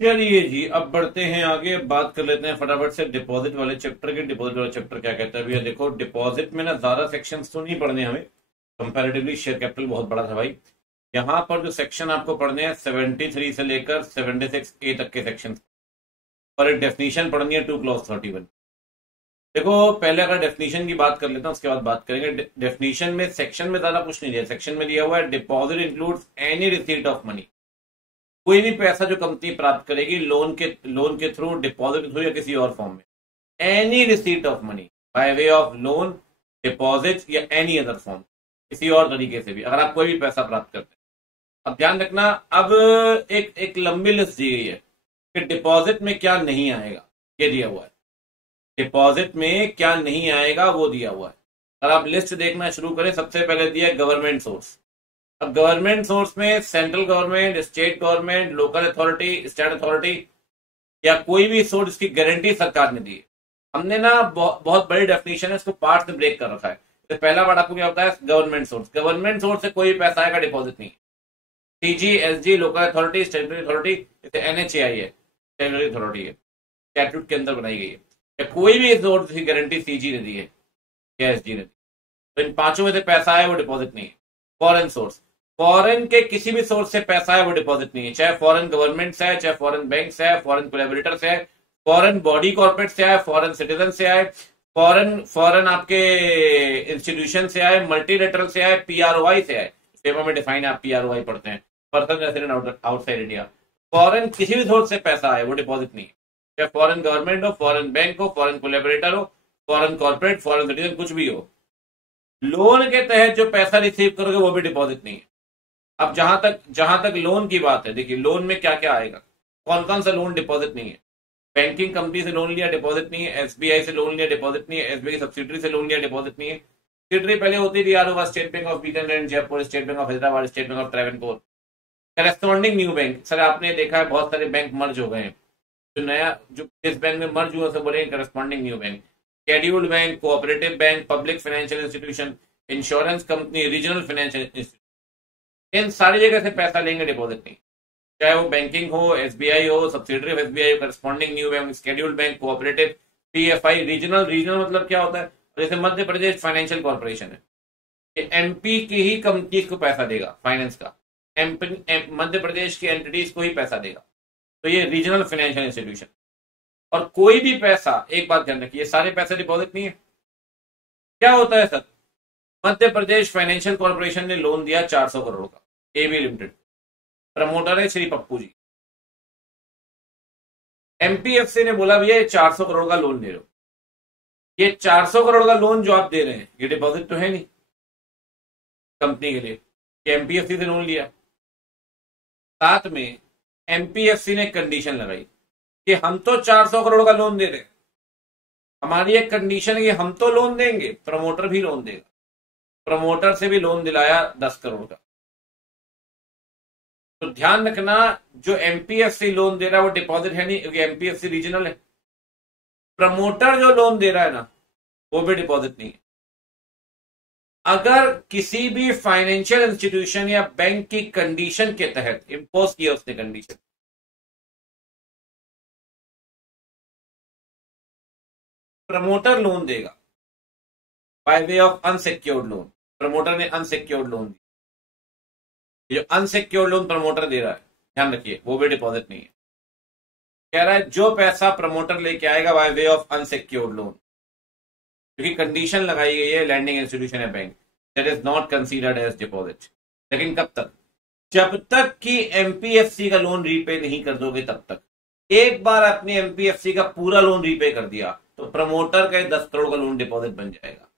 चलिए जी, अब बढ़ते हैं आगे। बात कर लेते हैं फटाफट से डिपॉजिट वाले चैप्टर के। डिपॉजिट वाला चैप्टर क्या कहता है भैया? देखो, डिपॉजिट में ना ज्यादा सेक्शंस तो नहीं पढ़ने हमें, कंपैरेटिवली शेयर कैपिटल बहुत बड़ा था भाई। यहाँ पर जो सेक्शन आपको पढ़ने हैं 73 से लेकर 76 ए तक के सेक्शन, और एक डेफिनेशन पढ़नी है 2 क्लॉज 31। देखो, पहले अगर डेफिनेशन की बात कर लेता हूँ, उसके बाद बात करेंगे। डेफिनेशन में सेक्शन में ज्यादा कुछ नहीं दिया। सेक्शन में दिया हुआ है deposit includes any receipt of money. कोई भी पैसा जो कंपनी प्राप्त करेगी लोन के थ्रू, डिपॉजिट के थ्रू या किसी और फॉर्म में, any receipt of money by way of loan, deposit या एनी अदर फॉर्म, किसी और तरीके से भी अगर आप कोई भी पैसा प्राप्त करते हैं। अब ध्यान रखना, अब एक एक लंबी लिस्ट दी गई है कि डिपॉजिट में क्या नहीं आएगा, ये दिया हुआ है। डिपॉजिट में क्या नहीं आएगा वो दिया हुआ है। अगर आप लिस्ट देखना शुरू करें, सबसे पहले दिया है गवर्नमेंट सोर्स। अब गवर्नमेंट सोर्स में central government, state government, local authority, state authority, या कोई भी सोर्स जिसकी गारंटी सरकार ने दी है। हमने ना बहुत बड़ी डेफिनेशन है, इसको पार्ट में ब्रेक कर रखा है। तो पहला पार्ट आपको क्या होता है? Government source. गवर्नमेंट सोर्स से कोई पैसा आएगा, डिपॉजिट नहीं। CG, SG, local authority, स्टेटरी authority, जैसे एनएचएआई है, स्टेटरी अथॉरिटी है, स्टैट्यूट के अंदर बनाई गई है। या कोई भी सोर्स की गारंटी सीजी ने दी है या एसजी ने दी, तो इन पांचों में से पैसा आए वो डिपॉजिट नहीं है। फॉरेन सोर्स, फॉरेन के किसी भी सोर्स से पैसा है वो डिपॉजिट नहीं है, चाहे फॉरेन गवर्नमेंट से है, चाहे फॉरेन बैंक से है, फॉरेन कोलैबोरेटर से है, फॉरेन बॉडी कॉर्पोरेट से आए, फॉरेन सिटीजन से आए, फॉरेन फॉरेन आपके इंस्टीट्यूशन से आए, मल्टीलेटरल से आए, पीआरओआई से आए। पेपर में डिफाइन आप पीआरओआई पढ़ते हैं, person resident outside India. Foreign किसी भी सोर्स से पैसा आए वो डिपॉजिट नहीं है, चाहे फॉरेन गवर्नमेंट हो, फॉरेन बैंक हो, फॉरेन कोलैबोरेटर हो, फॉरेन कॉर्पोरेट, फॉरेन सिटीजन, कुछ भी हो। लोन के तहत जो पैसा रिसीव करोगे वो भी डिपॉजिट नहीं है। अब जहां तक लोन की बात है, देखिए लोन में क्या क्या आएगा, कौन कौन सा लोन डिपॉजिट नहीं है। बैंकिंग कंपनी से लोन लिया, डिपॉजिट नहीं है। एसबीआई से लोन लिया, डिपॉजिट नहीं है। एसबीआई सब्सिडरी से लोन लिया, डिपॉजिट नहीं है। सब्सिडरी पहले होती थी यार, होगा state bank of Bikaner Jaipur, state bank of Hyderabad, state bank of Travancore. Corresponding new bank, sir आपने देखा है बहुत सारे बैंक मर्ज हो गए हैं। जो इस बैंक में मर्ज हुआ, सब बोले corresponding new bank. Scheduled bank, cooperative bank, public financial institution, insurance company, regional financial institution, इन सारी जगह से पैसा लेंगे, डिपॉजिट नहीं। चाहे वो बैंकिंग हो, एसबीआई हो, सब्सिडरी ऑफ एसबीआई हो, corresponding new bank, scheduled bank, cooperative, PFI, regional. Regional मतलब क्या होता है? जैसे मध्य प्रदेश फाइनेंशियल कॉर्पोरेशन है, ये एमपी की ही कंपनी को पैसा देगा फाइनेंस का, मध्य प्रदेश की एंटिटीज को ही पैसा देगा, तो ये रीजनल फाइनेंशियल इंस्टीट्यूशन। और कोई भी पैसा, एक बात ध्यान रखिए, सारे पैसे डिपॉजिट नहीं है। क्या होता है sir? Madhya Pradesh financial corporation ने लोन दिया 400 करोड़ का, एबी लिमिटेड, प्रमोटर है श्री पप्पू जी। एमपीएफसी ने बोला भैया ये 400 करोड़ का लोन दे रहे हो, ये 400 करोड़ का लोन जो आप दे रहे हैं ये डिपॉजिट तो है नहीं कंपनी के लिए, ये एमपीएफसी से लोन लिया। साथ में एमपीएफसी ने कंडीशन लगाई कि हम तो 400 करोड़ का लोन दे रहे हैं, हमारी एक कंडीशन है कि हम तो लोन देंगे, प्रमोटर भी लोन देगा। प्रमोटर से भी लोन दिलाया 10 करोड़ का। तो ध्यान रखना, जो एमपीएफसी लोन दे रहा है वो डिपॉजिट है नहीं, क्योंकि एमपीएफसी रीजनल है। प्रमोटर जो लोन दे रहा है ना, वो भी डिपॉजिट नहीं है। अगर किसी भी फाइनेंशियल इंस्टीट्यूशन या बैंक की कंडीशन के तहत इंपोज किया उसने कंडीशन, प्रमोटर लोन देगा bye way of unsecured loan. Promoter ने अनसिक्योर्ड लोन दिया, जो अनसिक्योर्ड लोन प्रमोटर दे रहा है, ध्यान रखिए, वो भी डिपॉजिट नहीं है। कह रहा है जो पैसा प्रमोटर लेके आएगा by way of unsecured loan, क्योंकि कंडीशन लगाई गई है लैंडिंग इंस्टीट्यूशन है bank, that is not considered as deposit. लेकिन कब तक? जब तक कि एमपीएफसी का लोन रीपे नहीं कर दोगे तब तक। एक बार अपने एमपीएफसी का पूरा लोन रीपे कर दिया तो प्रमोटर का 10 करोड़ का लोन डिपॉजिट बन जाएगा,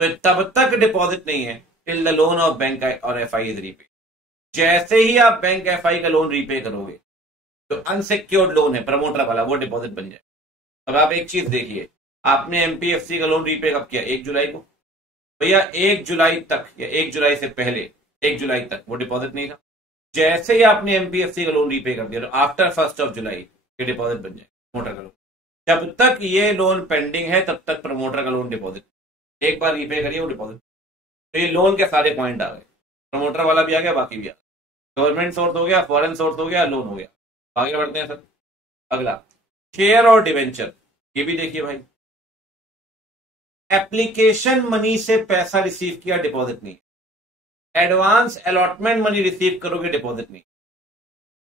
तो तब तक डिपॉजिट नहीं है till the loan of bank और एफआई इज रीपे। जैसे ही आप बैंक एफआई का लोन रीपे करोगे तो अनसिक्योर्ड लोन है प्रमोटर वाला, वो डिपॉजिट बन जाए। अब आप एक चीज देखिए, आपने एमपीएफसी का लोन रीपे कब किया? 1 जुलाई को। भैया 1 जुलाई तक या 1 जुलाई से पहले 1 जुलाई तक वो डिपॉजिट नहीं था। जैसे ही आपने एमपीएफसी का लोन रीपे कर दिया तो आफ्टर 1 जुलाई ये डिपॉजिट बन जाए प्रमोटर का लोन। जब तक ये लोन पेंडिंग है तब तक प्रमोटर का लोन डिपॉजिट, एक बार रीपे करिए वो डिपॉजिट। तो ये लोन के सारे पॉइंट आ गए, प्रमोटर वाला भी आ गया, बाकी भी आ गया। गवर्नमेंट सोर्स हो गया, फॉरेन सोर्स हो गया, लोन हो गया। आगे बढ़ते हैं सर। अगला शेयर और डिवेंचर, ये भी देखिए भाई, एप्लीकेशन मनी से पैसा रिसीव किया, डिपॉजिट नहीं। एडवांस अलॉटमेंट मनी रिसीव करोगे, डिपॉजिट नहीं।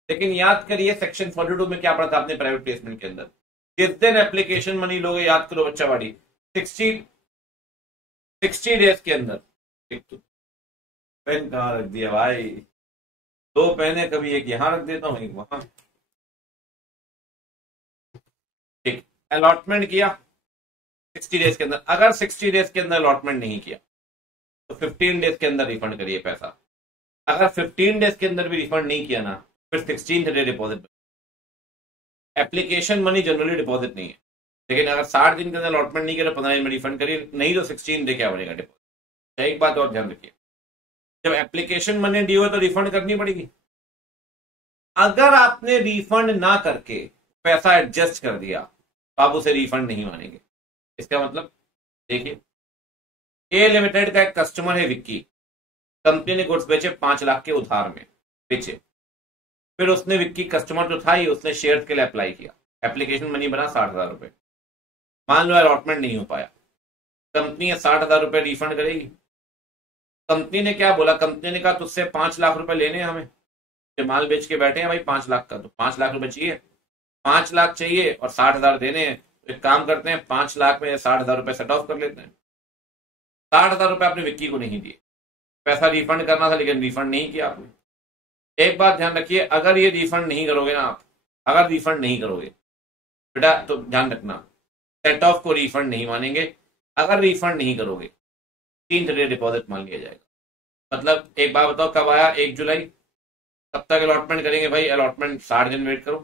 लेकिन याद करिए सेक्शन 42 में क्या पढ़ा था आपने प्राइवेट प्लेसमेंट के अंदर, जिस दिन एप्लीकेशन मनी लोगे, याद करो बच्चा वाड़ी, 60 डेज के अंदर। पेन कहाँ रख दिया भाई, दो पेन है, कभी एक यहां रख देता हूं एक वहां। ठीक, अलॉटमेंट किया 60 डेज के अंदर, अगर 60 डेज के अंदर अलॉटमेंट नहीं किया तो 15 डेज के अंदर रिफंड करिए पैसा। अगर 15 डेज के अंदर भी रिफंड नहीं किया ना, फिर 16th day deposit. Application money generally deposit नहीं है, लेकिन अगर 60 दिन के अंदर अलॉटमेंट नहीं किया तो 15 दिन में रिफंड करिए, नहीं तो 16 डे क्या बनेगा डिपॉजिट। एक बात और ध्यान रखिए, जब एप्लीकेशन मनी डी हो तो रिफंड करनी पड़ेगी। अगर आपने रिफंड ना करके पैसा एडजस्ट कर दिया तो आप उसे रिफंड नहीं मानेंगे। इसका मतलब देखिए, ए लिमिटेड का एक कस्टमर है विक्की, कंपनी ने गुड्स बेचे 5 लाख के उधार में बेचे, फिर उसने विक्की कस्टमर जो था ही, उसने शेयर के लिए अप्लाई किया, एप्लीकेशन मनी बना 60,000 रुपए। मान लो अलॉटमेंट नहीं हो पाया, कंपनी 60,000 रुपए रिफंड करेगी। कंपनी ने क्या बोला, कंपनी ने कहा तुझसे 5 लाख रुपए लेने हैं हमें, जो माल बेच के बैठे हैं भाई 5 लाख का, तो 5 लाख रुपए चाहिए, 5 लाख चाहिए और 60,000 देने हैं। तो एक काम करते हैं, 5 लाख में 60,000 रुपए सेट ऑफ कर लेते हैं। 60,000 रुपए आपने विक्की को नहीं दिए, पैसा रिफंड करना था लेकिन रिफंड नहीं किया आपने। एक बात ध्यान रखिए, अगर ये रिफंड नहीं करोगे ना आप, अगर रिफंड नहीं करोगे बेटा, तो ध्यान रखना सेट ऑफ को रिफंड नहीं मानेंगे। अगर रिफंड नहीं करोगे 3 डे डिपॉजिट मान लिया जाएगा। मतलब एक बात बताओ, कब आया 1 जुलाई, कब तक अलॉटमेंट करेंगे भाई, अलॉटमेंट 60 दिन वेट करो,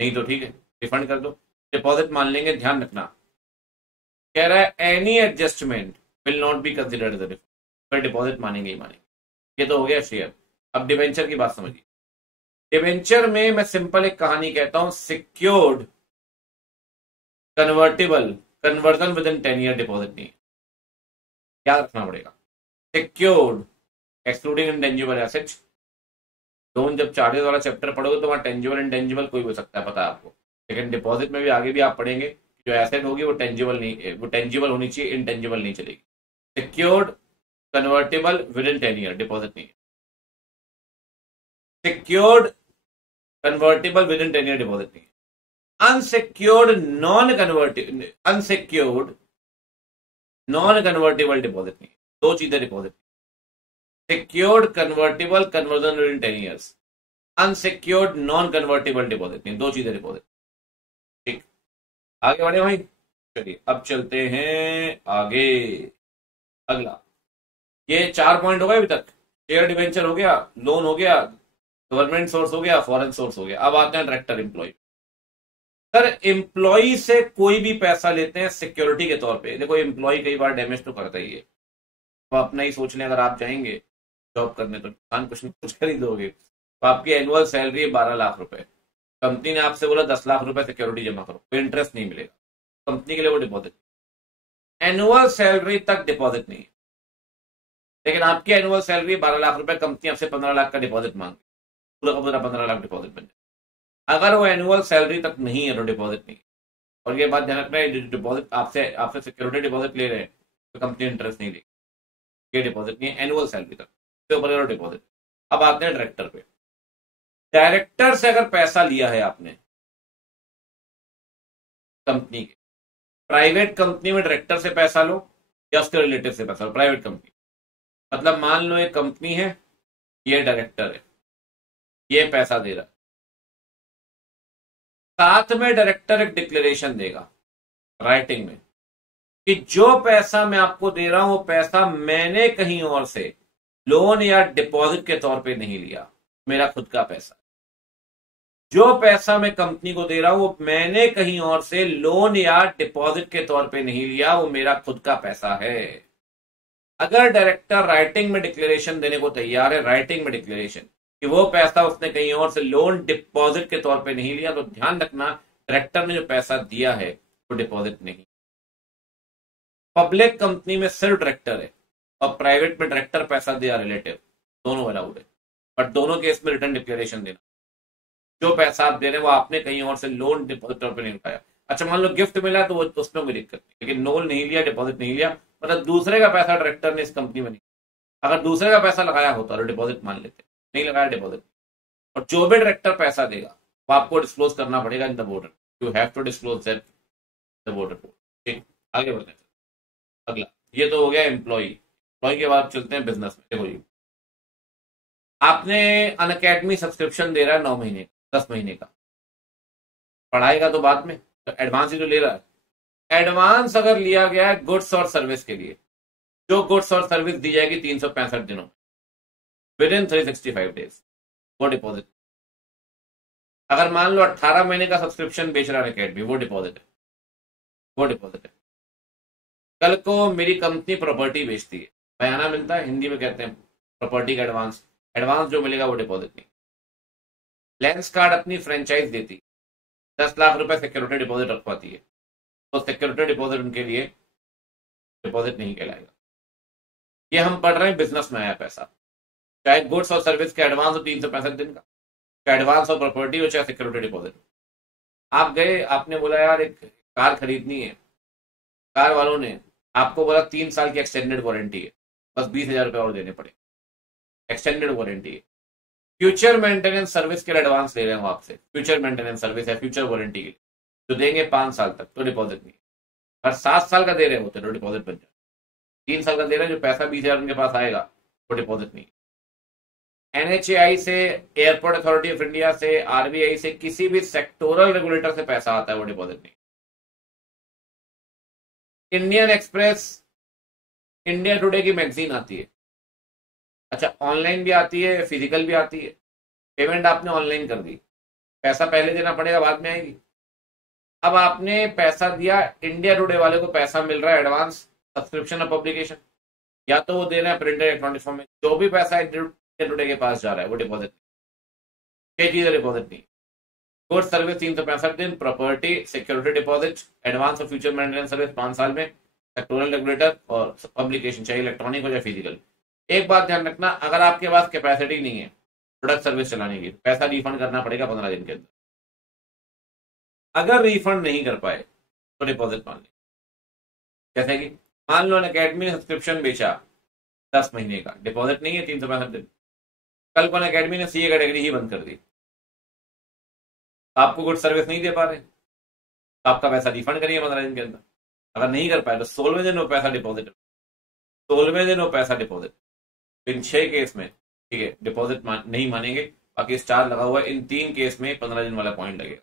नहीं तो ठीक है रिफंड कर दो, डिपॉजिट मान लेंगे। ध्यान रखना, कह रहा है any adjustment will not be considered as फिर डिपॉजिट मानेंगे ही मानेंगे। ये तो हो गया शेयर। अब डिवेंचर की बात समझिए। डिवेंचर में मैं सिंपल एक कहानी कहता हूं, secured convertible conversion within 10 year, deposit नहीं, याद रखना पड़ेगा। Secured excluding intangible assets, loan जब चार्जेस वाला चैप्टर पढ़ोगे तो वहां टेंजिबल इंटेंजिबल कोई हो सकता है, पता है आपको, लेकिन डिपॉजिट में भी आगे भी आप पढ़ेंगे, जो एसेट होगी वो टेंजिबल नहीं, वो टेंजिबल होनी चाहिए, इंटेंजिबल नहीं चलेगी। Secured convertible within 10 year, deposit नहीं। Secured convertible within 10 year, deposit नहीं। अनसिक्योर्ड नॉन कन्वर्टेबल डिपॉजिट नहीं, दो चीजें deposit. Secured convertible conversion within 10 years, unsecured non convertible deposit नहीं, दो चीजें डिपॉजिट। ठीक, आगे बढ़े भाई, चलिए अब चलते हैं आगे। अगला, ये 4 पॉइंट हो गए अभी तक, शेयर डिवेंचर हो गया, लोन हो गया, गवर्नमेंट सोर्स हो गया, फॉरेन सोर्स हो गया। अब आते हैं डायरेक्टर एम्प्लॉय। सर एम्प्लॉय से कोई भी पैसा लेते हैं सिक्योरिटी के तौर पे, देखो एम्प्लॉय कई बार डैमेज तो करता ही है, तो अपना ही सोच लें, अगर आप जाएंगे जॉब करने तो इंसान कुछ न कुछ खरीदोगे, तो आपकी एनुअल सैलरी है 12 लाख रुपए, कंपनी ने आपसे बोला 10 लाख रुपए सिक्योरिटी जमा करो, कोई इंटरेस्ट नहीं मिलेगा, कंपनी के लिए वो डिपॉजिट, एनुअल सैलरी तक डिपॉजिट नहीं है। लेकिन आपकी एनुअल सैलरी 12 लाख रुपए, कंपनी आपसे 15 लाख का डिपॉजिट मांगे, पूरा का पूरा 15 लाख डिपॉजिट बन जाए। अगर वो एनुअल सैलरी तक नहीं है तो डिपॉजिट नहीं। और ये बात ध्यान रखना है, डिपॉजिट आपसे सिक्योरिटी डिपॉजिट ले रहे हैं तो कंपनी इंटरेस्ट नहीं देगी, ये डिपॉजिट नहीं है, एनुअल सैलरी तक से ऊपर डिपॉजिट। अब आते हैं डायरेक्टर पे। डायरेक्टर से अगर पैसा लिया है आपने कंपनी के, प्राइवेट कंपनी में डायरेक्टर से पैसा लो या उसके रिलेटिव से पैसा लो, प्राइवेट कंपनी, मतलब मान लो एक कंपनी है, ये डायरेक्टर है, ये पैसा दे रहा है, साथ में डायरेक्टर एक डिक्लेरेशन देगा राइटिंग में कि जो पैसा मैं आपको दे रहा हूं वो पैसा मैंने कहीं और से लोन या डिपॉजिट के तौर पे नहीं लिया, मेरा खुद का पैसा। जो पैसा मैं कंपनी को दे रहा हूं वो मैंने कहीं और से लोन या डिपॉजिट के तौर पे नहीं लिया, वो मेरा खुद का पैसा है। अगर डायरेक्टर राइटिंग में डिक्लेरेशन देने को तैयार है, राइटिंग में डिक्लेरेशन कि वो पैसा उसने कहीं और से लोन डिपॉजिट के तौर पे नहीं लिया, तो ध्यान रखना डायरेक्टर ने जो पैसा दिया है वो डिपॉजिट नहीं। पब्लिक कंपनी में सिर्फ डायरेक्टर है और प्राइवेट में डायरेक्टर पैसा दिया रिलेटिव, दोनों अलाउड है, बट दोनों केस में रिटर्न डिक्लेरेशन देना। जो पैसा आप दे रहे हैं वो आपने कहीं और से लोन डिपॉजिट पे नहीं उठाया। अच्छा मान लो गिफ्ट मिला तो वो उसमें कोई दिक्कत नहीं, लेकिन लोन नहीं लिया, डिपॉजिट नहीं लिया, मतलब दूसरे का पैसा डायरेक्टर ने इस कंपनी में नहीं, अगर दूसरे का पैसा लगाया होता तो डिपॉजिट मान लेते, नहीं लगाया डिपॉजिट। और जो भी डायरेक्टर पैसा देगा वो आपको डिस्क्लोज करना पड़ेगा in the board, you have to disclose that the board report. ठीक, आगे बढ़ते हैं। अगला, ये तो हो गया एम्प्लॉय के बाद चलते हैं बिजनेस में। देखो जी, आपने अनअकैडमी सब्सक्रिप्शन दे रहा है 9 महीने 10 महीने का, पढ़ाएगा तो बाद में, तो एडवांस ही तो ले रहा है। एडवांस अगर लिया गया है गुड्स और सर्विस के लिए, जो गुड्स और सर्विस दी जाएगी 365 दिनों में, विद इन 365 डेज, वो डिपॉजिट। अगर मान लो 18 महीने का सब्सक्रिप्शन बेच रहा है अकेडमी, वो डिपॉजिट है, वो डिपॉजिट है। कल को मेरी कंपनी प्रॉपर्टी बेचती है, बयाना मिलता है, हिंदी में कहते हैं प्रॉपर्टी का एडवांस, एडवांस जो मिलेगा वो डिपॉजिट नहीं। लेंस कार्ड अपनी फ्रेंचाइज देती है, 10 लाख रुपए सिक्योरिटी डिपॉजिट रखवाती है, तो सिक्योरिटी डिपॉजिट उनके लिए डिपॉजिट नहीं कहलाएगा। ये हम पढ़ रहे हैं बिजनेस में आया पैसा, चाहे गुड्स और सर्विस का एडवांस हो 365 दिन का, चाहे एडवांस और प्रॉपर्टी हो, चाहे सिक्योरिटी डिपॉजिट। आप गए, आपने बोला यार एक कार खरीदनी है, कार वालों ने आपको बोला 3 साल की एक्सटेंडेड वारंटी है, बस 20,000 रुपये और देने पड़े, एक्सटेंडेड वारंटी है। फ्यूचर मेंटेनेंस सर्विस के लिए एडवांस ले रहे हैं आपसे, फ्यूचर मेंटेनेंस सर्विस है फ्यूचर वारंटी के लिए, जो देंगे 5 साल तक, तो डिपॉजिट नहीं। अगर 7 साल का दे रहे होते तो डिपॉजिट बन जाए, 3 साल का दे रहे हैं, जो पैसा 20,000 उनके पास आएगा वो डिपॉजिट नहीं। एनएचएआई से, एयरपोर्ट अथॉरिटी ऑफ इंडिया से, आरबीआई से, किसी भी सेक्टोरल रेगुलेटर से पैसा आता है वो डिपॉजिट नहीं। इंडियन एक्सप्रेस, इंडिया टुडे की मैगजीन आती है, अच्छा ऑनलाइन भी आती है, फिजिकल भी आती है, पेमेंट आपने ऑनलाइन कर दी, पैसा पहले देना पड़ेगा बाद में आएगी। अब आपने पैसा दिया, इंडिया टुडे वाले को पैसा मिल रहा है एडवांस सब्सक्रिप्शन ऑफ पब्लिकेशन, या तो वो दे रहे हैं प्रिंटेड इलेक्ट्रॉनिक फॉर्म में, जो भी पैसा इंडिया टुडे के पास जा रहा है वो डिपॉजिट नहीं। ये चीजें डिपॉजिट नहीं। गुड सर्विस 365 दिन, प्रॉपर्टी सिक्योरिटी डिपॉजिट, एडवांस और फ्यूचर मेंटेनेंस सर्विस 5 साल में, सेक्टोरल रेगुलेटर और पब्लिकेशन, चाहे इलेक्ट्रॉनिक हो या फिजिकल। एक बात ध्यान रखना, अगर आपके पास कैपेसिटी नहीं है प्रोडक्ट सर्विस चलाने की, पैसा रिफंड करना पड़ेगा 15 दिन के अंदर। अगर रिफंड नहीं कर पाए तो डिपॉजिट मान ली। जैसे कि मान लो अकेडमी ने सब्सक्रिप्शन बेचा 10 महीने का, डिपॉजिट नहीं है 365 दिन, कल को अकेडमी ने सीए कैटेगरी ही बंद कर दी, आपको गुड सर्विस नहीं दे पा रहे, आपका पैसा रिफंड करिए 15 दिन के अंदर। अगर नहीं कर पाए तो 16वें दिन वो पैसा डिपॉजिट, 16वें दिन वो पैसा डिपॉजिट। इन 6 केस में ठीक है डिपॉजिट नहीं मानेंगे, बाकी स्टार लगा हुआ है, इन 3 केस में 15 दिन वाला पॉइंट लगेगा,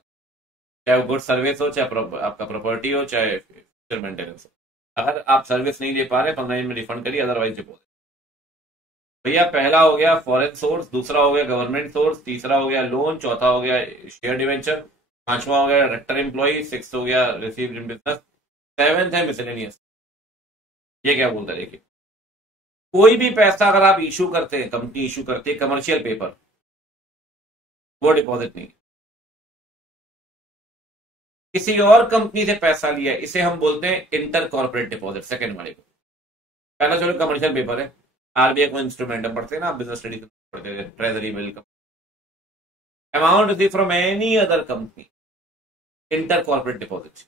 चाहे वो गुड सर्विस हो, चाहे आपका प्रॉपर्टी हो, चाहे फ्यूचर मेंटेनेंस हो। अगर आप सर्विस नहीं दे पा रहे 15 दिन में रिफंड करिए, अदरवाइज डिपॉजिट। भैया पहला हो गया फॉरेन सोर्स, दूसरा हो गया गवर्नमेंट सोर्स, तीसरा हो गया लोन, चौथा हो गया शेयर डिवेंचर, 5वां हो गया डायरेक्टर एम्प्लॉय, 6 हो गया रिसीव्ड इन बिजनेस, 7th है मिसलेनियस। ये क्या बोलता है देखिए, कोई भी पैसा अगर आप इशू करते हैं, कंपनी इशू करती है कमर्शियल पेपर, वो डिपॉजिट नहीं। किसी और कंपनी से पैसा लिया, इसे हम बोलते हैं इंटर कॉर्पोरेट डिपॉजिट, सेकंड वाले को। पहला चलो कमर्शियल पेपर है, आरबीआई को इंस्ट्रूमेंट पढ़ते हैं ना, बिजनेस स्टडी पढ़ते हैं, ट्रेजरी बिल का amount receive from any other company, inter corporate deposit.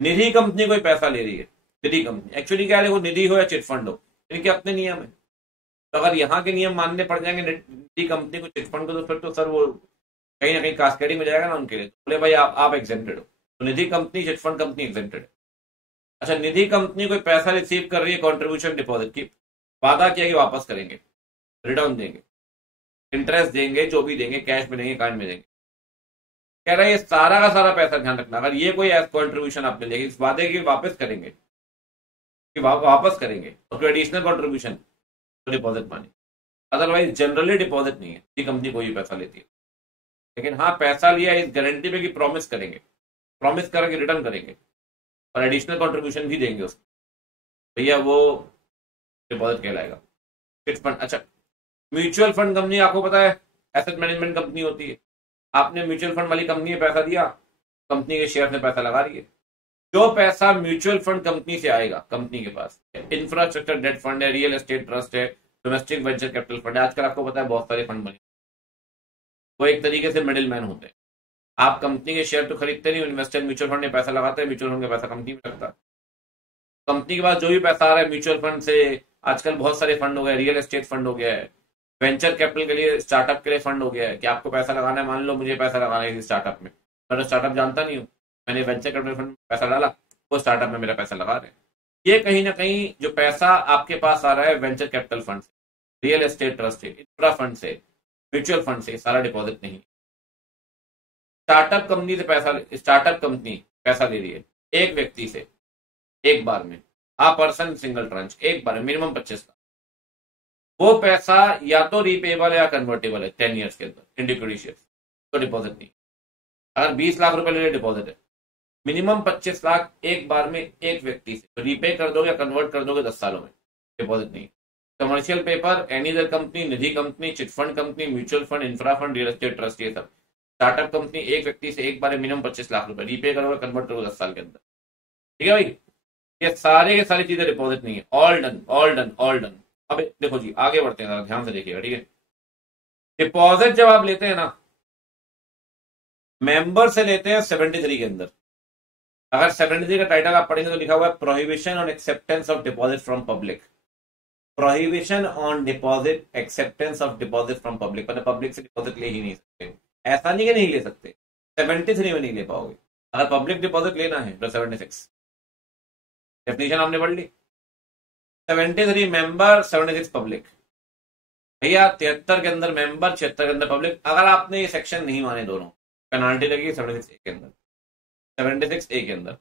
Nidhi company कोई पैसा ले रही है, निधि कंपनी एक्चुअली क्या है, वो निधि हो या चिट फंड हो, इनके अपने नियम है। तो अगर यहाँ के नियम मानने पड़ जाएंगे निधि कंपनी को, चिट फंड को, तो फिर तो सर वो कहीं ना कहीं कास्केडिंग हो जाएगा ना उनके लिए। बोले भाई आप एग्जेंटेड हो, तो निधि company chit fund company exempted है। अच्छा निधि कंपनी कोई पैसा रिसीव कर रही है कॉन्ट्रीब्यूशन डिपॉजिट की, वादा किया कि वापस करेंगे, रिटर्न देंगे, इंटरेस्ट देंगे, जो भी देंगे कैश में देंगे, कार्ड में देंगे। कह रहा है ये सारा का सारा पैसा ध्यान रखना, अगर ये कोई कॉन्ट्रीब्यूशन आपने देगी इस वादे की वापस करेंगे, कि वापस करेंगे और कोई एडिशनल कॉन्ट्रीब्यूशन तो डिपॉजिट माने, अदरवाइज जनरली डिपॉजिट नहीं है। ये कंपनी कोई भी पैसा लेती है, लेकिन हाँ पैसा लिया इस गारंटी में कि प्रॉमिस करेंगे, प्रॉमिस करके रिटर्न करेंगे और एडिशनल कॉन्ट्रीब्यूशन भी देंगे उसको, भैया वो डिपॉजिट कहलाएगा। चिट फंड, अच्छा म्यूचुअल फंड कंपनी आपको पता है एसेट मैनेजमेंट कंपनी होती है, आपने म्यूचुअल फंड वाली कंपनी में पैसा दिया, कंपनी के शेयर में पैसा लगा रही है। जो पैसा म्यूचुअल फंड कंपनी से आएगा, कंपनी के पास इंफ्रास्ट्रक्चर डेट फंड है, रियल एस्टेट ट्रस्ट है, डोमेस्टिक वेंचर कैपिटल फंड है, आजकल आपको पता है बहुत सारे फंड बने, वो एक तरीके से मिडिल मैन होते हैं। आप कंपनी के शेयर तो खरीदते नहीं, इन्वेस्टर म्यूचुअल फंड में पैसा लगाते हैं, म्यूचुअल फंड का पैसा कंपनी में लगता है। कंपनी के पास जो भी पैसा आ रहा है म्यूचुअल फंड से, आजकल बहुत सारे फंड हो गए, रियल एस्टेट फंड हो गया है, वेंचर कैपिटल के लिए, स्टार्टअप के लिए फंड हो गया है कि आपको पैसा लगाना है। मान लो मुझे पैसा लगाना है स्टार्टअप में, मैं स्टार्टअप जानता नहीं हूँ, मैंने वेंचर कैपिटल फंड में पैसा डाला, वो स्टार्टअप में मेरा पैसा लगा रहे हैं। ये कहीं ना कहीं जो पैसा आपके पास आ रहा है वेंचर कैपिटल फंड से, रियल एस्टेट ट्रस्ट से, इंफ्रा फंड से, म्यूचुअल फंड से, सारा डिपॉजिट नहीं। स्टार्टअप कंपनी से पैसा, स्टार्टअप कंपनी पैसा ले रही है एक व्यक्ति से एक बार में, आ पर्सन सिंगल ट्रांच, एक बार में मिनिमम 25 लाख। वो पैसा या तो रीपेबल है या कन्वर्टेबल है 10 ईयर्स के अंदर इन इक्विटी शेयर, तो डिपॉजिट नहीं। अगर 20 लाख रुपए ले डिपॉजिट है, मिनिमम 25 लाख एक बार में एक व्यक्ति से, तो रीपे कर दोगे या कन्वर्ट कर दोगे 10 सालों में, डिपॉजिट नहीं। Commercial paper, any other company, Nidhi company, chit fund company, mutual fund, infra fund, real estate trust, ये सब। स्टार्टअप कंपनी एक व्यक्ति से एक बार मिनिमम 25 लाख रुपए, रीपे करोगे कन्वर्ट करोगे 10 साल के अंदर। ठीक है भाई, ये सारे के सारी चीजें डिपॉजिट नहीं है। All done, all done, all done. अब देखो जी आगे बढ़ते हैं, ध्यान से देखिएगा। ठीक है, डिपॉजिट जब आप लेते हैं ना, मेंबर से लेते हैं 73 के अंदर। अगर 73 का टाइटल आप पढ़ेंगे तो लिखा हुआ है prohibition on acceptance of deposit from public. Prohibition on deposit, acceptance of deposit from public, मतलब पब्लिक से डिपॉजिट ले ही नहीं सकते। ऐसा नहीं कि नहीं ले सकते, 73 में नहीं ले पाओगे। अगर पब्लिक डिपॉजिट लेना है तो 76, डेफिनेशन आपने पढ़ ली। 73 मेंबर, 76 पब्लिक। भैया 73 के अंदर मेंबर, 76 के अंदर पब्लिक। अगर आपने ये सेक्शन नहीं माने दोनों, पेनाल्टी लगी 76 ए के अंदर, 76 ए के अंदर।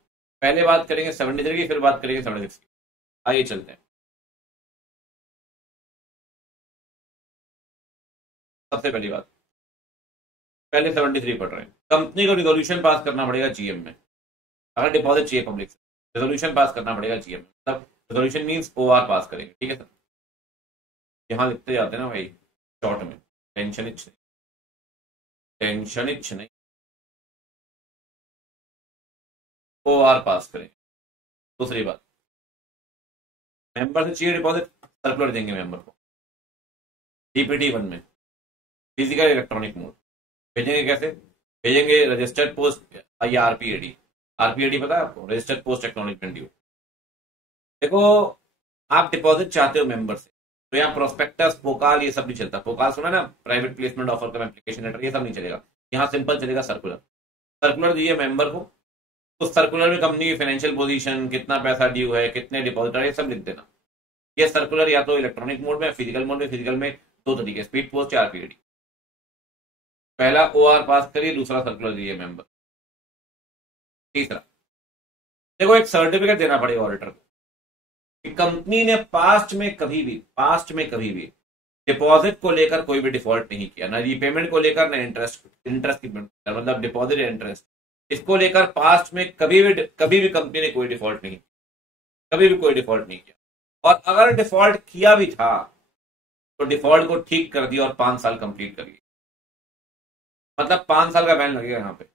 पहले बात करेंगे 73 की, फिर बात करेंगे 76 की। आइए चलते हैं। सबसे पहली बात, पहले 73 पढ़ रहे हैं। कंपनी को रिजोल्यूशन पास करना पड़ेगा जीएम में, अगर डिपॉजिट चाहिए पब्लिक से, रिजोल्यूशन पास करना पड़ेगा जीएम में। मतलब रिजोल्यूशन मींस ओआर पास करेंगे। ठीक है सर, यहां लिखते जाते हैं ना भाई शॉर्ट में, टेंशन इच नहीं, टेंशन इच नहीं, ओआर पास करेंगे। दूसरी बात, मेंबर से चाहिए डिपॉजिट, सर्कुलर देंगे मेंबर को डीपीटी 1 में, फिजिकल इलेक्ट्रॉनिक मोड। भेजेंगे कैसे? भेजेंगे रजिस्टर्ड पोस्ट या आरपीएडी। आरपीएडी पता है आपको, रजिस्टर्ड पोस्ट एक्नॉलेजमेंट ड्यू। देखो आप डिपॉजिट चाहते हो मेंबर से, तो यहाँ प्रोस्पेक्टस, पोकाल, ये सब नहीं चलता। पोकाल सुना ना, प्राइवेट प्लेसमेंट ऑफर कम एप्लीकेशन लेटर, ये सब नहीं चलेगा। यहाँ सिंपल चलेगा सर्कुलर। सर्कुलर दिए मेंबर को, उस सर्कुलर में कंपनी की फाइनेंशियल पोजीशन, कितना पैसा ड्यू है, कितने डिपॉजिटर, ये सब लिख देना। ये सर्कुलर या तो इलेक्ट्रॉनिक मोड में, फिजिकल मोड में। फिजिकल में दो तरीके, स्पीड पोस्ट या आरपीएडी। पहला ओआर पास करिए, दूसरा सर्कुलर दिए मेंबर। तीसरा, देखो एक सर्टिफिकेट देना पड़ेगा ऑडिटर को कि कंपनी ने पास्ट में कभी भी डिपॉजिट को लेकर कोई भी डिफॉल्ट नहीं किया, ना रीपेमेंट को लेकर, ना इंटरेस्ट की, मतलब डिपॉजिट या इंटरेस्ट, इसको लेकर पास्ट में कभी भी कंपनी ने कोई डिफॉल्ट नहीं, कभी भी कोई डिफॉल्ट नहीं किया। और अगर डिफॉल्ट किया भी था तो डिफॉल्ट को ठीक कर दिया और 5 साल कंप्लीट कर लिया। मतलब 5 साल का बैन लगेगा यहाँ पे।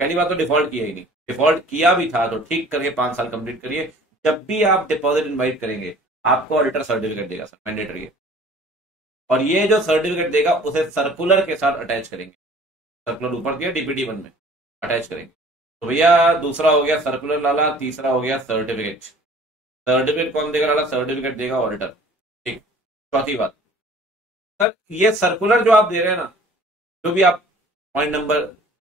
पहली बात तो डिफॉल्ट किया ही नहीं, डिफॉल्ट किया भी था तो ठीक करके 5 साल कंप्लीट करिए। जब भी आप डिपॉजिट इनवाइट करेंगे आपको ऑडिटर सर्टिफिकेट देगा सर, मैंडेटरी है। और ये जो सर्टिफिकेट देगा उसे सर्कुलर के साथ अटैच करेंगे। सर्कुलर ऊपर दिया डीपीटी 1 में, अटैच करेंगे। तो भैया दूसरा हो गया सर्कुलर लाला, तीसरा हो गया सर्टिफिकेट। सर्टिफिकेट कौन देगा लाला? सर्टिफिकेट देगा ऑडिटर। ठीक। चौथी बात, सर ये सर्कुलर जो आप दे रहे हैं ना, जो भी आप पॉइंट नंबर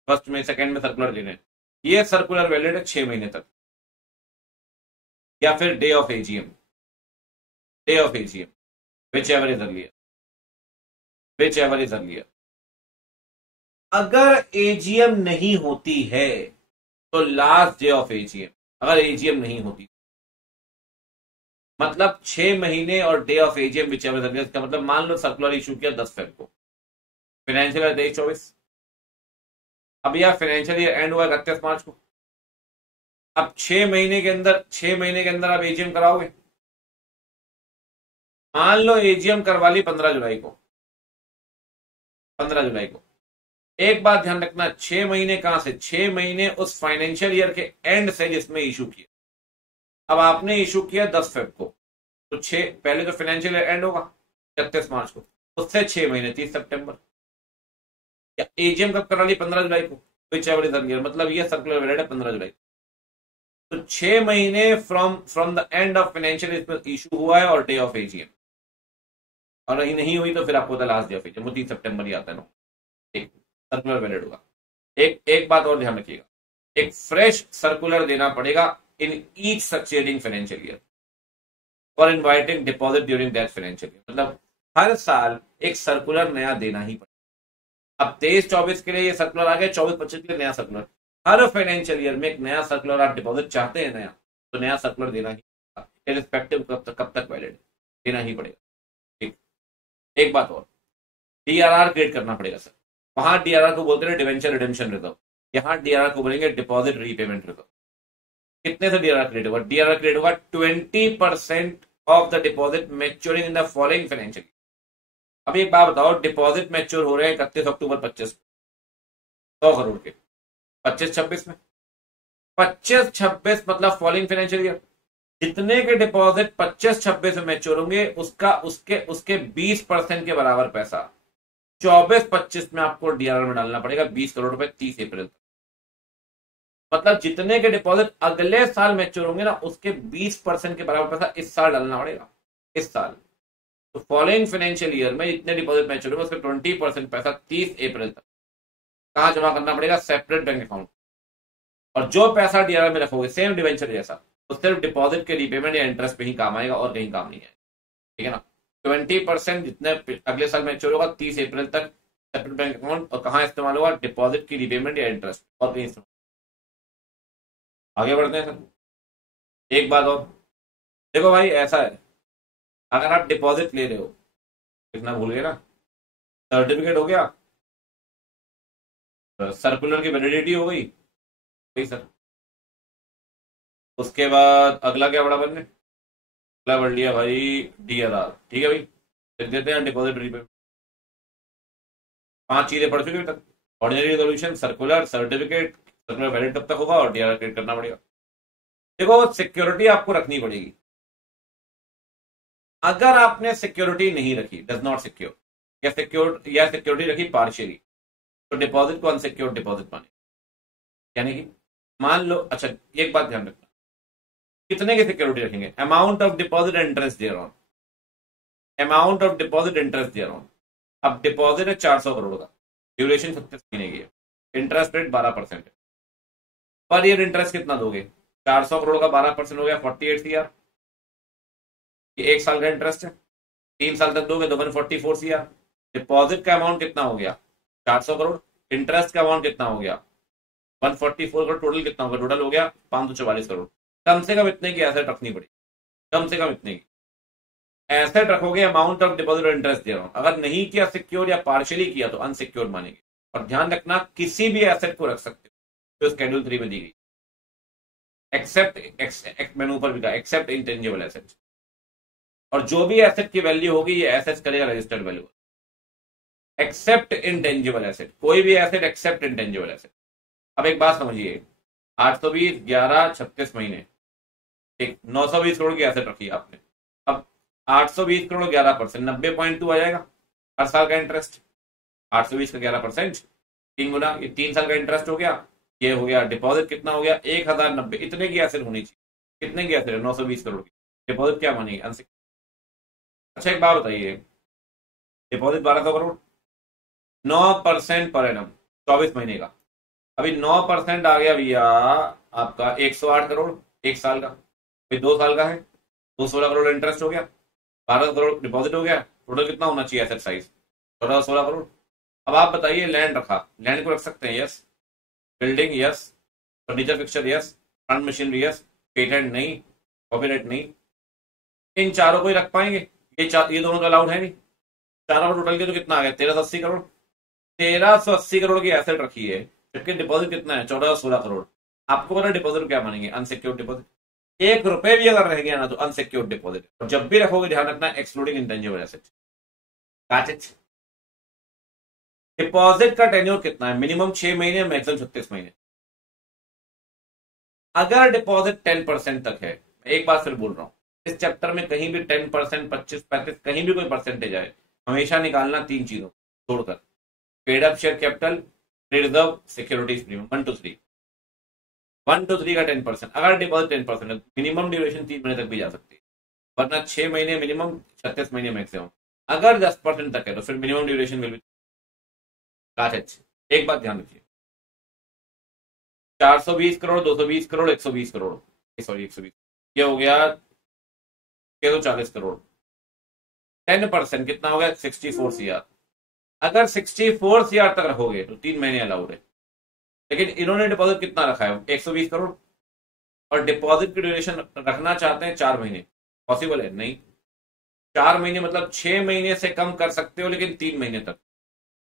फर्स्ट में सेकंड में सर्कुलर दे रहे हैं, ये सर्कुलर वैलिड है 6 महीने तक, या फिर day of AGM, which ever is earlier. अगर एजीएम नहीं होती है तो लास्ट डे ऑफ एजीएम, अगर एजीएम नहीं होती मतलब 6 महीने और day of AGM which ever is earlier. इसका मतलब मान लो सर्कुलर इशू किया 10 फेब को, फाइनेंशियल ईयर 23-24, अब यह फाइनेंशियल ईयर एंड हुआ 31 मार्च को। अब 6 महीने के अंदर आप एजीएम कराओगे। मान लो एजीएम करवा ली 15 जुलाई को। एक बात ध्यान रखना, 6 महीने कहां से? 6 महीने उस फाइनेंशियल ईयर के एंड से जिसमें इशू किया। अब आपने इशू किया 10 फेब को, तो 6 पहले तो फाइनेंशियल ईयर एंड होगा 31 मार्च को, उससे 6 महीने 30 सितंबर। या एजीएम कब करा ली? 15 जुलाई को, विच एवर इज अर्लियर, मतलब ये सर्कुलर वैलिड है 15 जुलाई। तो 6 महीने from the end of financial issue हुआ है और डे ऑफ एजीएम, और नहीं हुई तो फिर आपको पता लास्ट डे ऑफ एजीएम 30 सितंबर ही आता है ना, एक सर्कुलर वैलिड होगा। एक बात और ध्यान रखिएगा, एक फ्रेश सर्कुलर देना पड़ेगा in each succeeding financial year for inviting deposit during that financial year, मतलब हर साल एक सर्कुलर नया देना ही पड़ेगा। अब 23-24 के लिए ये सर्कुलर आ गया, 24-25 के लिए नया सर्कुलर, हर फाइनेंशियल ईयर में एक नया सर्कुलर, आप डिपॉजिट चाहते हैं नया तो नया सर्कुलर देना ही पड़ेगा, इरिस्पेक्टिव कब तक वैलिड, देना ही पड़ेगा। ठीक, एक बात और, डीआरआर क्रिएट करना पड़ेगा सर। वहां डीआरआर को बोलते हैं डिवेंचर रिडेम्पशन रिजर्व, यहाँ डीआरआर को बोलेंगे डिपॉजिट रीपेमेंट रिजर्व। कितने से डीआरआर क्रिएट होगा? डीआरआर क्रिएट होगा 20% of the deposit maturing in the following financial. अब एक बात बताओ, डिपॉजिट मैच्योर हो रहे हैं 31 अक्टूबर 25, 100 करोड़ के 25-26 में, 25-26 मतलब फॉलोइंग फाइनेंशियल ईयर, जितने के डिपॉजिट 25-26 में मैच्योर होंगे उसका उसके 20% के बराबर पैसा 24-25 में आपको डीआरआर में डालना पड़ेगा, 20 करोड़ रुपए 30 अप्रैल तक। मतलब जितने के डिपॉजिट अगले साल मैच्योर होंगे ना, उसके 20% के बराबर पैसा इस साल डालना पड़ेगा, इस साल। तो फॉलोइंग फाइनेंशियल ईयर में जितने डिपॉजिट मैच्योर होंगे उसके 20% पैसा 30 अप्रैल तक कहां जमा करना पड़ेगा? Separate bank account. और जो पैसा डीआरआर में रखोगे सेम डिवेंचर जैसा, तो सिर्फ डिपॉजिट के रीपेमेंट या इंटरेस्ट पे ही काम आएगा और कहीं काम नहीं है, ठीक है ना। 20% जितने अगले साल मैच्योर होगा 30 अप्रैल तक सेपरेट बैंक अकाउंट, और कहां इस्तेमाल होगा? डिपॉजिट की रीपेमेंट या इंटरेस्ट, और कहीं इस्तेमाल। आगे बढ़ते हैं सर। एक बात और देखो भाई, ऐसा है अगर आप डिपॉजिट ले रहे हो, कितना भूल गए ना, सर्टिफिकेट हो गया, सर्कुलर की वैलिडिटी हो गई सर, उसके बाद अगला क्या बड़ा बनने, अगला बढ़ लिया भाई डीआरआर, ठीक है भाई, लिख देते हैं डिपॉजिट रीपेमेंट। 5 चीजें पढ़ चुके तक, ordinary resolution, circular, certificate, circular valid कब तक होगा और डीआरआर क्रिएट करना पड़ेगा। देखो सिक्योरिटी आपको रखनी पड़ेगी, अगर आपने सिक्योरिटी नहीं रखी, डज नॉट सिक्योर, या सिक्योरिटी रखी पार्शियली, तो डिपॉजिट को अनसिक्योर्ड डिपॉजिट माने। यानी कि मान लो, अच्छा एक बात ध्यान रखना, कितने की सिक्योरिटी रखेंगे? Amount of deposit and interest thereon, amount of deposit interest thereon. अब डिपॉजिट है 400 करोड़ का, ड्यूरेशन 36 महीने की है, इंटरेस्ट रेट 12% है, पर ईयर इंटरेस्ट कितना दोगे? 400 करोड़ का 12% हो गया 48 CR, ये 1 साल का इंटरेस्ट है, 3 साल तक दोगे तो 144 CR। डिपॉजिट का अमाउंट कितना हो गया? 400 करोड़, इंटरेस्ट का अमाउंट कितना हो गया? 144 करोड़, टोटल कितना होगा? टोटल हो गया 544 करोड़। कम से कम इतने की एसेट रखनी पड़ी, कम से कम इतने की एसेट रखोगे, अमाउंट ऑफ डिपॉजिट और इंटरेस्ट दे रहा हूं। अगर नहीं किया सिक्योर या पार्शियली किया तो अनसिक्योर मानेंगे। और ध्यान रखना, किसी भी एसेट को रख सकते हो जो शेड्यूल 3 में दी गई, एक्सेप्ट मेनू पर भी कहा, एक्सेप्ट इंटेंजिबल एसेट। और जो भी एसेट की वैल्यू होगी ये एसेट करेगा registered value, except intangible asset, कोई भी एसेट एक्सेप्ट इंटेंजिबल एसेट। अब एक बात समझिए, 820, 11, 36 महीने, ठीक, 920 करोड़ की एसेट रखी है आपने। अब 820 करोड़ 11%, 90.2 आ जाएगा हर साल का इंटरेस्ट। 820 का 11%, 3 गुना, ये 3 साल का इंटरेस्ट हो गया। ये हो गया डिपॉजिट, कितना हो गया? 1090। इतने की एसेट होनी चाहिए। कितने की एसेट है? 920 करोड़ की। डिपॉजिट क्या मानेगी? अनसिक्योर्ड। अच्छा एक बात बताइए, डिपॉजिट 1200 करोड़, 9% पर एनम, 24 महीने का। अभी 9% आ गया भैया आपका 108 करोड़ 1 साल का, फिर 2 साल का है, 216 करोड़ इंटरेस्ट हो गया, 12 करोड़ डिपॉजिट हो गया। टोटल कितना होना चाहिए एसेट साइज? 14-16 करोड़। अब आप बताइए, लैंड रखा, लैंड को रख सकते हैं, yes. Building yes, furniture fixture yes, plant machinery yes, patent नहीं, कॉपीराइट नहीं। इन चारों को ही रख पाएंगे? ये दोनों तो अलाउड है नहीं। चारों टोटल के तो कितना आ गया? 1380 करोड़। 1380 करोड़ की एसेट रखी है, जबकि डिपॉजिट कितना है? 14-16 करोड़। आपको पता डिपॉजिट क्या मानेंगे? Unsecured deposit. 1 रुपए भी अगर रह गया ना तो अनसिक्योर्ड डिपॉजिट। और जब भी रखोगे ध्यान रखना, एक्सक्लूडिंग इंटेंजिबल एसेट। डिपॉजिट का टेन्योर कितना है? मिनिमम 6 महीने, मैक्सिमम 36 महीने। अगर डिपॉजिट 10% तक है, एक बात फिर बोल रहा हूं, इस चैप्टर में कहीं भी 10%, 25, 35 कहीं भी कोई परसेंटेज आए, हमेशा निकालना 3 चीजों छोड़कर। Paid up share capital, reserve, securities premium, 1 to 3, 1 to 3 का 10%। अगर डिपॉजिट 10% है, मिनिमम ड्यूरेशन 3 महीने तक भी जा सकती है, वरना 6 महीने मिनिमम, 36 महीने मैक्सिमम। अगर 10% तक है तो फिर मिनिमम ड्यूरेशन विल बी। एक बात ध्यान रखिए, 420 करोड़, 220 करोड़, 120 करोड़, सॉरी 120, ये हो गया 640 करोड़। 10% कितना हो गया? 64 CR। अगर 64 CR तक रखोगे तो 3 महीने अलाउड है, लेकिन इन्होंने डिपॉजिट कितना रखा है? 120 करोड़, और डिपॉजिट की ड्यूरेशन रखना चाहते हैं 4 महीने। पॉसिबल है? नहीं। 4 महीने मतलब 6 महीने से कम कर सकते हो, लेकिन 3 महीने तक।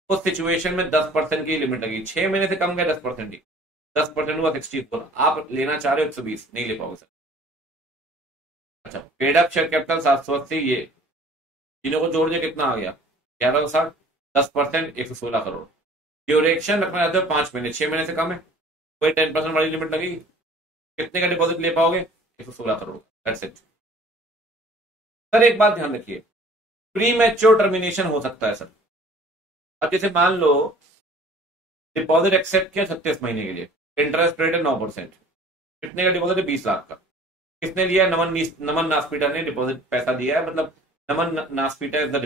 उस सिचुएशन में 10% की लिमिट लगी। 6 महीने से कम गए 10% की, 10% हुआ 64। आप लेना चाह रहे हो 120, नहीं ले पाओगे सर। अच्छा, पेड अप शेयर कैपिटल 780, ये तीनों को जोड़ दिया कितना आ गया? 1160, 10% 116 करोड़। ड्यूरेशन रखना चाहते हो 5 महीने, 6 महीने से कम है, कोई 10% वाली लिमिट लगेगी। कितने का डिपॉजिट ले पाओगे? 116 करोड़। That's it sir. एक बात ध्यान रखिए, प्री मैच्योर टर्मिनेशन हो सकता है सर। अब जैसे मान लो डिपॉजिट एक्सेप्ट किया 36 महीने के लिए, इंटरेस्ट रेट है 9%, कितने का डिपॉजिट है? 20 लाख का। किसने लिया? नमन नासपीटा ने डिपॉजिट पैसा दिया है, मतलब नमन नासपीटा इज द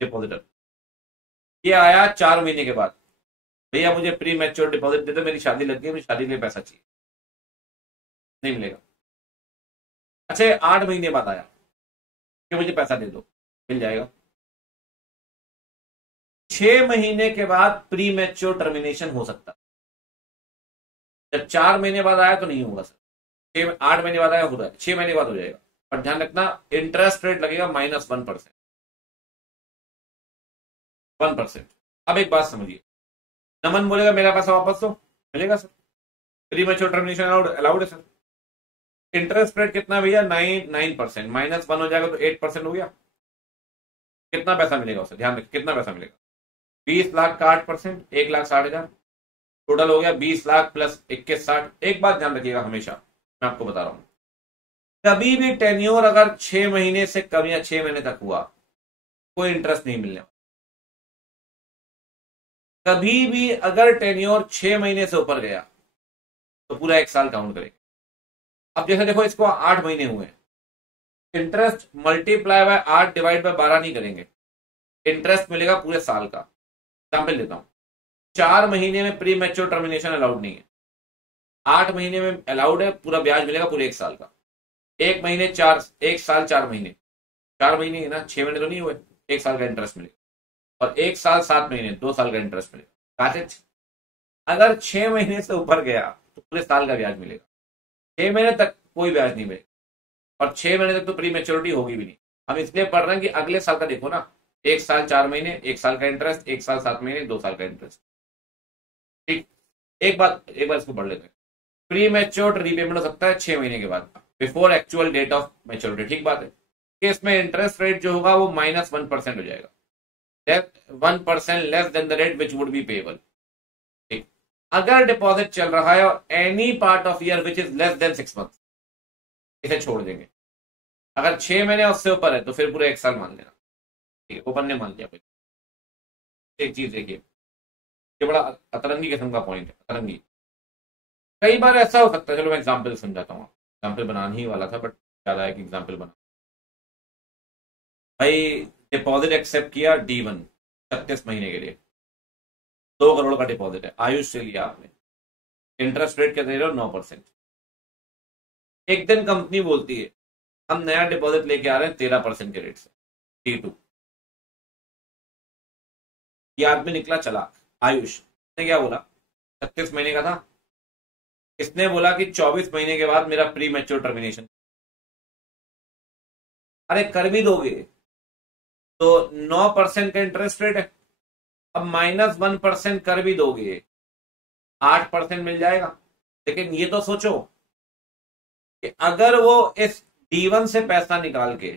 डिपॉजिटर। ये आया 4 महीने के बाद, भैया मुझे प्री मैच्योर डिपॉजिट दे दो, मेरी शादी लग गई, मुझे शादी के लिए पैसा चाहिए। नहीं मिलेगा। अच्छा, 8 महीने बाद आया कि मुझे पैसा दे दो, मिल जाएगा। 6 महीने के बाद प्री मैच्योर टर्मिनेशन हो सकता है। जब 4 महीने बाद आया तो नहीं होगा सर। 8 महीने बाद आया हो रहा है, 6 महीने बाद हो जाएगा। और ध्यान रखना, इंटरेस्ट रेट लगेगा -1%। 1%। अब एक बात समझिए, नमन बोलेगा मेरा पैसा वापस दो, मिलेगा sir. Pre mature termination allowed है सर। इंटरेस्ट रेट कितना भैया? 9%, -1 हो जाएगा तो 8% हो गया। कितना पैसा मिलेगा उसे? ध्यान रखिए, कितना पैसा मिलेगा? 20 लाख का 8%, 1,60,000, टोटल हो गया 20 लाख प्लस 21, 60। एक बात ध्यान रखिएगा हमेशा, मैं आपको बता रहा हूं, कभी भी टेन्योर अगर 6 महीने से कम या 6 महीने तक हुआ, कोई इंटरेस्ट नहीं मिलने वाला। कभी भी अगर टेन्योर 6 महीने से ऊपर गया तो पूरा 1 साल काउंट करेगा। अब जैसे देखो, इसको 8 महीने हुए, interest multiply by 8 divide by 12 नहीं करेंगे, इंटरेस्ट मिलेगा पूरे साल का। एग्जाम्पल लेता हूं, 4 महीने में प्री मैच्योर टर्मिनेशन अलाउड नहीं है, 8 महीने में अलाउड है, पूरा ब्याज मिलेगा पूरे 1 साल का। 1 महीने 4, 1 साल 4 महीने, 4 महीने है ना, 6 महीने तो नहीं हुए, 1 साल का इंटरेस्ट मिलेगा। और 1 साल 7 महीने, 2 साल का इंटरेस्ट मिलेगा। अगर 6 महीने से ऊपर गया तो पूरे साल का ब्याज मिलेगा। 6 महीने तक कोई ब्याज नहीं मिलेगा, और 6 महीने तक तो प्री मैच्योरिटी होगी भी नहीं। हम इसलिए पढ़ रहे हैं कि अगले साल का देखो ना, 1 साल 4 महीने, 1 साल का इंटरेस्ट, 1 साल 7 महीने, 2 साल का इंटरेस्ट। ठीक, एक बार इसको पढ़ लेते हैं। प्री मैच्योर्ड रीपेमेंट हो सकता है 6 महीने के बाद, before actual date of maturity. ठीक बात है कि इसमें इंटरेस्ट रेट जो होगा वो -1% हो जाएगा, 1% less than the rate which would be payable. ठीक, अगर डिपॉजिट चल रहा है और any part of year which is less than 6 month, इसे छोड़ देंगे। अगर 6 महीने उससे ऊपर है तो फिर पूरा 1 साल मान लेना। ठीक है, ऊपर ने मान लिया। एक चीज देखिए, ये बड़ा अतरंगी किस्म का पॉइंट है, अतरंगी। कई बार ऐसा हो सकता है, चलो मैं एग्जाम्पल समझाता हूँ, एग्जाम्पल बनाने ही वाला था बट याद आया कि एग्जाम्पल बना। भाई डिपॉजिट एक्सेप्ट किया D1 36 महीने के लिए, 2 करोड़ का डिपॉजिट है, आयुष से लिया आपने, इंटरेस्ट रेट क्या दे रहे हो? 9%। एक दिन कंपनी बोलती है हम नया डिपॉजिट लेके आ रहे हैं 13% के रेट से, D2। ये आदमी निकला चला, आयुष ने क्या बोला? 36 महीने का था, इसने बोला कि 24 महीने के बाद मेरा प्री मैच्योर टर्मिनेशन। अरे कर भी दोगे तो 9% का इंटरेस्ट रेट है, अब -1% कर भी दोगे 8% मिल जाएगा। लेकिन ये तो सोचो कि अगर वो इस D1 से पैसा निकाल के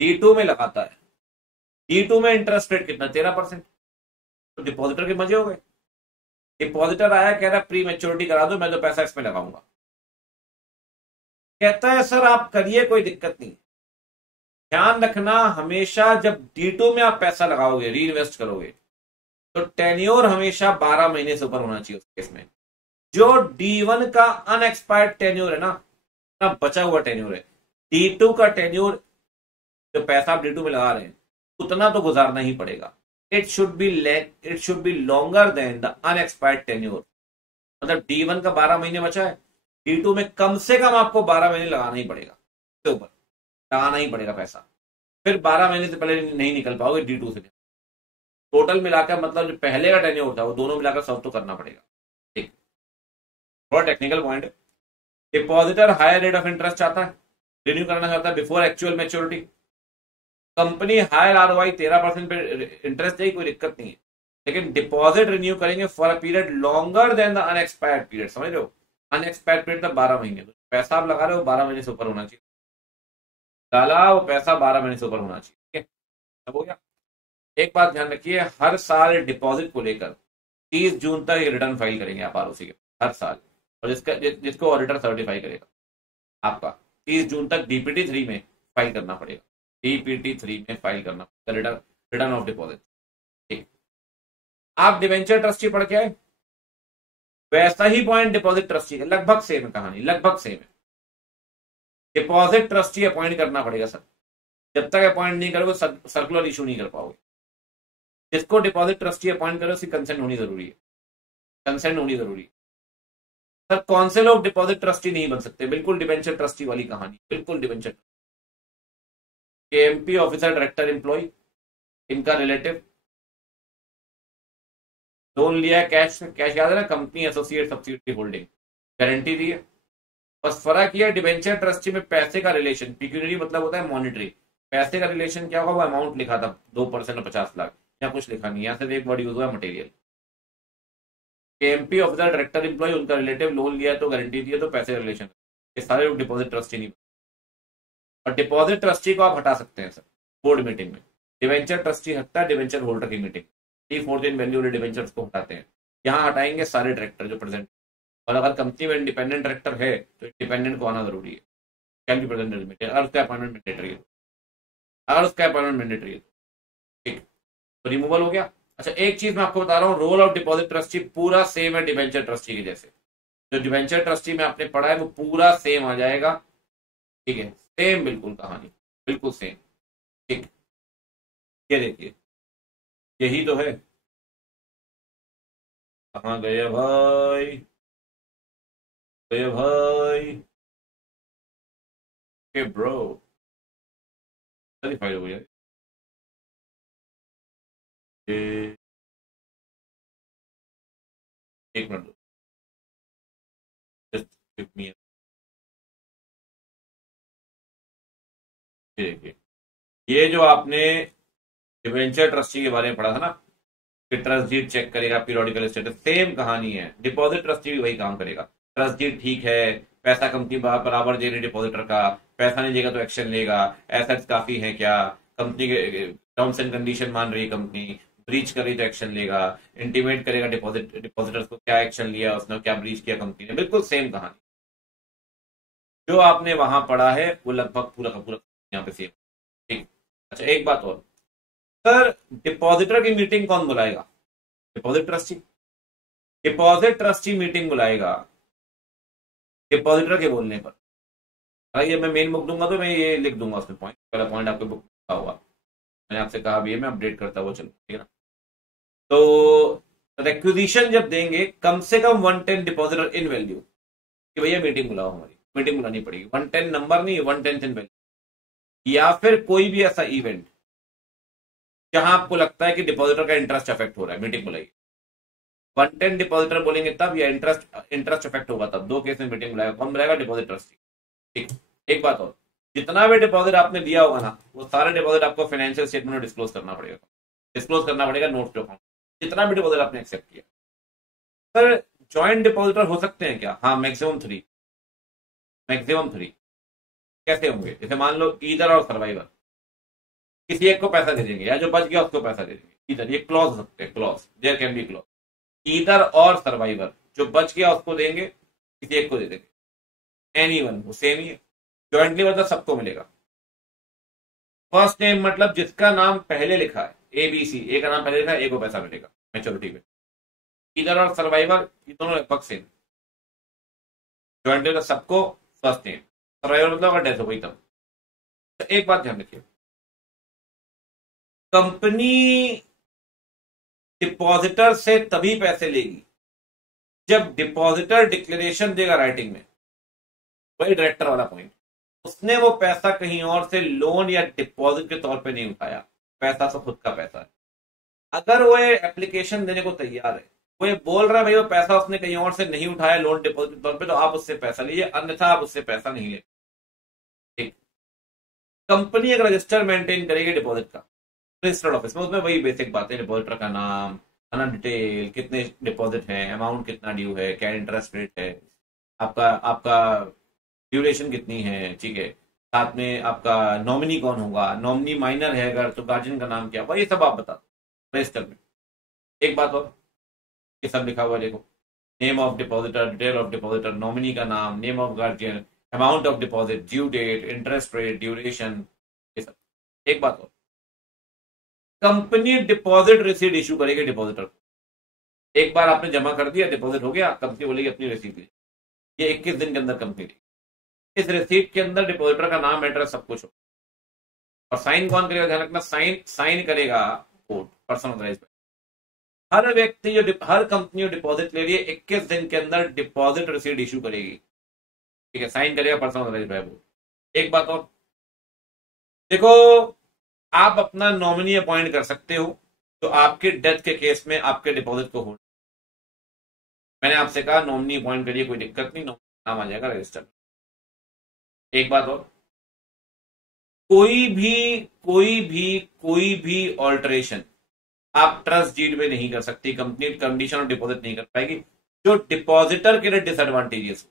D2 में लगाता है, D2 में इंटरेस्ट रेट कितना? 13%। तो डिपॉजिटर के मजे हो गए। डिपॉजिटर आया, कह रहा प्री मैच्योरिटी करा दो, मैं तो पैसा इसमें लगाऊंगा। कहता है सर आप करिए, कोई दिक्कत नहीं। ध्यान रखना, हमेशा जब D2 में आप पैसा लगाओगे, री इन्वेस्ट करोगे, तो टेन्योर हमेशा 12 महीने से ऊपर होना चाहिए उस केस में। जो D1 का अनएक्सपायर्ड टेन्योर है ना बचा हुआ टेन्योर है, D2 का टेन्योर जो पैसा आप D2 में लगा रहे हैं उतना तो गुजारना ही पड़ेगा। It should be longer than the unexpired tenure. मतलब D1 का 12 महीने बचा है, D2 में कम से कम आपको 12 महीने लगाना ही पड़ेगा, उसके ऊपर लगाना ही पड़ेगा पैसा। फिर 12 महीने से पहले नहीं निकल पाओगे D2 से। टोटल मिलाकर मतलब जो पहले का टेन्योर था वो दोनों मिलाकर सॉल्व तो करना पड़ेगा। ठीक, थोड़ा टेक्निकल पॉइंट है। Depositor higher rate of interest चाहता है, रिन्यू करना चाहता है before actual maturity. Company higher ROI 13% पे इंटरेस्ट देगी, कोई दिक्कत नहीं है, लेकिन डिपॉजिट रिन्यू करेंगे for a period longer than the unexpired period. समझ रहे हो, अनएक्सपायर्ड पीरियड तक 12 महीने, तो पैसा आप लगा रहे हो 12 महीने से ऊपर होना चाहिए, डाला वो पैसा 12 महीने से ऊपर होना चाहिए। ठीक है, सब हो गया। एक बात ध्यान रखिए, हर साल डिपॉजिट को लेकर 30 जून तक रिटर्न फाइल करेंगे आप ROC के, हर साल। और जिसको ऑडिटर सर्टिफाई करेगा आपका 30 जून तक DPT 3 में फाइल करना पड़ेगा, DPT 3 में फाइल करना पड़ेगा रिटर्न ऑफ डिपॉजिट। ठीक, आप डिवेंचर ट्रस्टी पढ़ के आए, वैसा ही पॉइंट डिपॉजिट ट्रस्टी का, लगभग सेम है कहानी, लगभग सेम है। डिपॉजिट ट्रस्टी अपॉइंट करना पड़ेगा सर, जब तक अपॉइंट नहीं करोगे सर्कुलर इशू नहीं कर पाओगे। जिसको डिपॉजिट ट्रस्टी अपॉइंट करो उसकी कंसेंट होनी जरूरी है, कंसेंट होनी जरूरी है। सर कौन से लोग डिपॉजिट ट्रस्टी नहीं बन सकते? बिल्कुल डिवेंचर ट्रस्टी वाली कहानी, बिल्कुल debenture. KMP officer, director, employ, इनका रिलेटिव, लोन लिया है, कैश याद है ना, company, associate, subsidiary holding, guarantee दी है। बस फर्क ये डिवेंचर ट्रस्टी में पैसे का रिलेशन, पिक्यूनिटी मतलब होता है मॉनिटरी, पैसे का रिलेशन क्या होगा, वो अमाउंट लिखा था 2% और 50 लाख, या कुछ लिखा नहीं, यहाँ से एक वर्ड यूज हुआ material. KMP officer, director, employ, उनका रिलेटिव, लोन लिया तो गारंटी दी है तो पैसे का रिलेशन, ये सारे लोग डिपॉजिट ट्रस्टी नहीं। और डिपॉजिट ट्रस्टी को आप हटा सकते हैं सर बोर्ड मीटिंग में, डिवेंचर ट्रस्टी हटता है डिवेंचर होल्डर की मीटिंग, 3/4 वैल्यू वाले डिवेंचर्स को हटाते हैं। यहाँ हटाएंगे सारे डायरेक्टर जो प्रेजेंट, और अगर कंपनी में इंडिपेंडेंट डायरेक्टर है तो इंडिपेंडेंट को आना जरूरी है, कैन बी प्रेजेंट लिमिटेड, अगर उसका अपॉइंटमेंट मैंडेटरी है, अगर उसका अपॉइंटमेंट मैंडेटरी है। ठीक, तो रिमूवल हो गया। अच्छा, एक चीज मैं आपको बता रहा हूँ, रोल ऑफ डिपॉजिट ट्रस्टी पूरा सेम है डिवेंचर ट्रस्टी के जैसे, जो डिवेंचर ट्रस्टी में आपने पढ़ा है वो पूरा सेम आ जाएगा। ठीक है, सेम बिल्कुल कहानी, बिल्कुल सेम। ठीक, ये देखिए यही तो है। कहाँ गए भाई, गए भाई के ब्रो, फाइल हो गया ये, एक मिनट जस्ट गिव मी। देखिए ये जो आपने डिवेंचर ट्रस्टी के बारे में पढ़ा था ना कि ट्रस्ट डीड चेक करेगा पीरियोडिकल स्टेटस, सेम कहानी है, डिपॉजिट ट्रस्टी भी वही काम करेगा। ट्रस्ट डीड ठीक है, पैसा कंपनी बराबर दे रही डिपॉजिटर का, पैसा नहीं देगा तो एक्शन लेगा, एसेट्स काफी है क्या, कंपनी के टर्म्स एंड कंडीशन मान रही है कंपनी, ब्रीच कर रही तो एक्शन लेगा, इंटीमेट करेगा डिपॉजिटर्स को क्या एक्शन लिया उसने, क्या ब्रीच किया कंपनी ने, बिल्कुल सेम कहानी। जो आपने वहां पढ़ा है वो लगभग पूरा का पूरा यहाँ पे सेम। ठीक, अच्छा एक बात और, सर डिपॉजिटर की मीटिंग कौन बुलाएगा? Deposit trustee. Deposit trustee meeting बुलाएगा डिपॉजिटर के बोलने पर। अगर ये मैं मेन बुक दूंगा तो मैं ये लिख दूंगा उसमें पॉइंट, पहला पॉइंट आपके बुक लिखा हुआ, मैंने आपसे कहा भी है मैं अपडेट करता हुआ चलूँ, ठीक है ना। तो रिक्विजिशन जब देंगे कम से कम 110 डिपॉजिटर इन वैल्यू कि भैया मीटिंग बुलाओ, हमारी मीटिंग बुलानी पड़ेगी, 110 नंबर नहीं 110 इन वैल्यू, या फिर कोई भी ऐसा इवेंट जहां आपको लगता है कि डिपॉजिटर का इंटरेस्ट अफेक्ट हो रहा है, मीटिंग बुलाइए। 110 डिपॉजिटर बोलेंगे तब, या इंटरेस्ट अफेक्ट होगा तब, दो केस में मीटिंग बुलाएगा, कौन बुलाएगा? Deposit trustee. ठीक, एक बात और, जितना भी डिपॉजिट आपने दिया होगा ना वो सारे डिपॉजिट आपको फाइनेंशियल स्टेटमेंट में डिस्क्लोज करना पड़ेगा, नोट टू अकाउंट, जितना भी डिपॉजिट आपने एक्सेप्ट किया। सर ज्वाइंट डिपॉजिटर हो सकते हैं क्या? हाँ, मैक्सिमम 3, मैक्सिमम 3। कैसे होंगे? जैसे मान लो ईदर और सर्वाइवर, किसी एक को पैसा दे देंगे या जो बच गया उसको पैसा दे देंगे, इधर ये क्लॉज हो सकते हैं, clause, there can be clause, either और सर्वाइवर, जो बच गया उसको देंगे, किसी एक को दे देंगे, एनीवन, वो सेम ही है। ज्वाइंटली मतलब सबको मिलेगा। फर्स्ट नेम मतलब जिसका नाम पहले लिखा है, ABC, ए का नाम पहले लिखा है, ए को पैसा मिलेगा, मैच्योरिटी पे, इधर और सर्वाइवर ये दोनों लगभग सेम, ज्वाइंट सबको फर्स्ट नेम, सर्वाइवर मतलब अगर डेथ हो गई तब। तो एक बात ध्यान रखिए, कंपनी डिपॉजिटर से तभी पैसे लेगी जब डिपॉजिटर डिक्लेरेशन देगा राइटिंग में, वही डायरेक्टर वाला पॉइंट, उसने वो पैसा कहीं और से लोन या डिपॉजिट के तौर पे नहीं उठाया, पैसा तो खुद का पैसा है। अगर वो एप्लीकेशन देने को तैयार है, वो ये बोल रहा है भाई वो पैसा उसने कहीं और से नहीं उठाया लोन डिपॉजिट के तौर पे, तो आप उससे पैसा लीजिए, अन्यथा आप उससे पैसा नहीं ले। ठीक, कंपनी एक रजिस्टर मेंटेन करेगी डिपॉजिट का रजिस्टर्ड ऑफिस में, उसमें वही बेसिक बातें, डिपॉजिटर का नाम, है डिटेल, कितने डिपॉजिट है, अमाउंट कितना ड्यू है, क्या इंटरेस्ट रेट है, आपका आपका ड्यूरेशन कितनी है, ठीक है, साथ में आपका नॉमिनी कौन होगा, नॉमिनी माइनर है अगर तो गार्जियन का नाम क्या होगा, ये सब आप बता दो रजिस्टर में। एक बात और, ये सब लिखा हुआ देखो, name of depositor, detail of depositor, nominee का नाम, name of guardian, amount of deposit, due date, interest rate, duration, ये सब। एक बात और, कंपनी डिपॉजिट रिसीट इशू करेगी डिपॉजिटर को, एक बार आपने जमा कर दिया, डिपॉजिट हो गया, कंपनी बोलेगी अपनी रिसीट ली, ये 21 दिन के अंदर कंपनी लेगी। इस रिसीट के अंदर डिपॉजिटर का नाम, एड्रेस, सब कुछ हो, और साइन कौन करेगा, ध्यान रखना, साइन करेगा कोर्ट, पर्सन ऑथराइज्ड। हर व्यक्ति जो हर कंपनी जो डिपॉजिट ले रही है 21 दिन के अंदर डिपॉजिट रिसीट इशू करेगी, ठीक है, साइन करेगा पर्सन ऑथराइज्ड बाय बोर्ड। एक बात और देखो, आप अपना नॉमिनी अपॉइंट कर सकते हो, तो आपके डेथ के केस में आपके डिपॉजिट को होल्ड, मैंने आपसे कहा नॉमिनी अपॉइंट करिए, कोई दिक्कत नहीं, नाम आ जाएगा रजिस्टर में। एक बात और, कोई भी ऑल्टरेशन आप ट्रस्ट डीड में नहीं कर सकती, कंपनी कंडीशन और डिपॉजिट नहीं कर पाएगी जो डिपॉजिटर के लिए डिसएडवांटेजेस हो,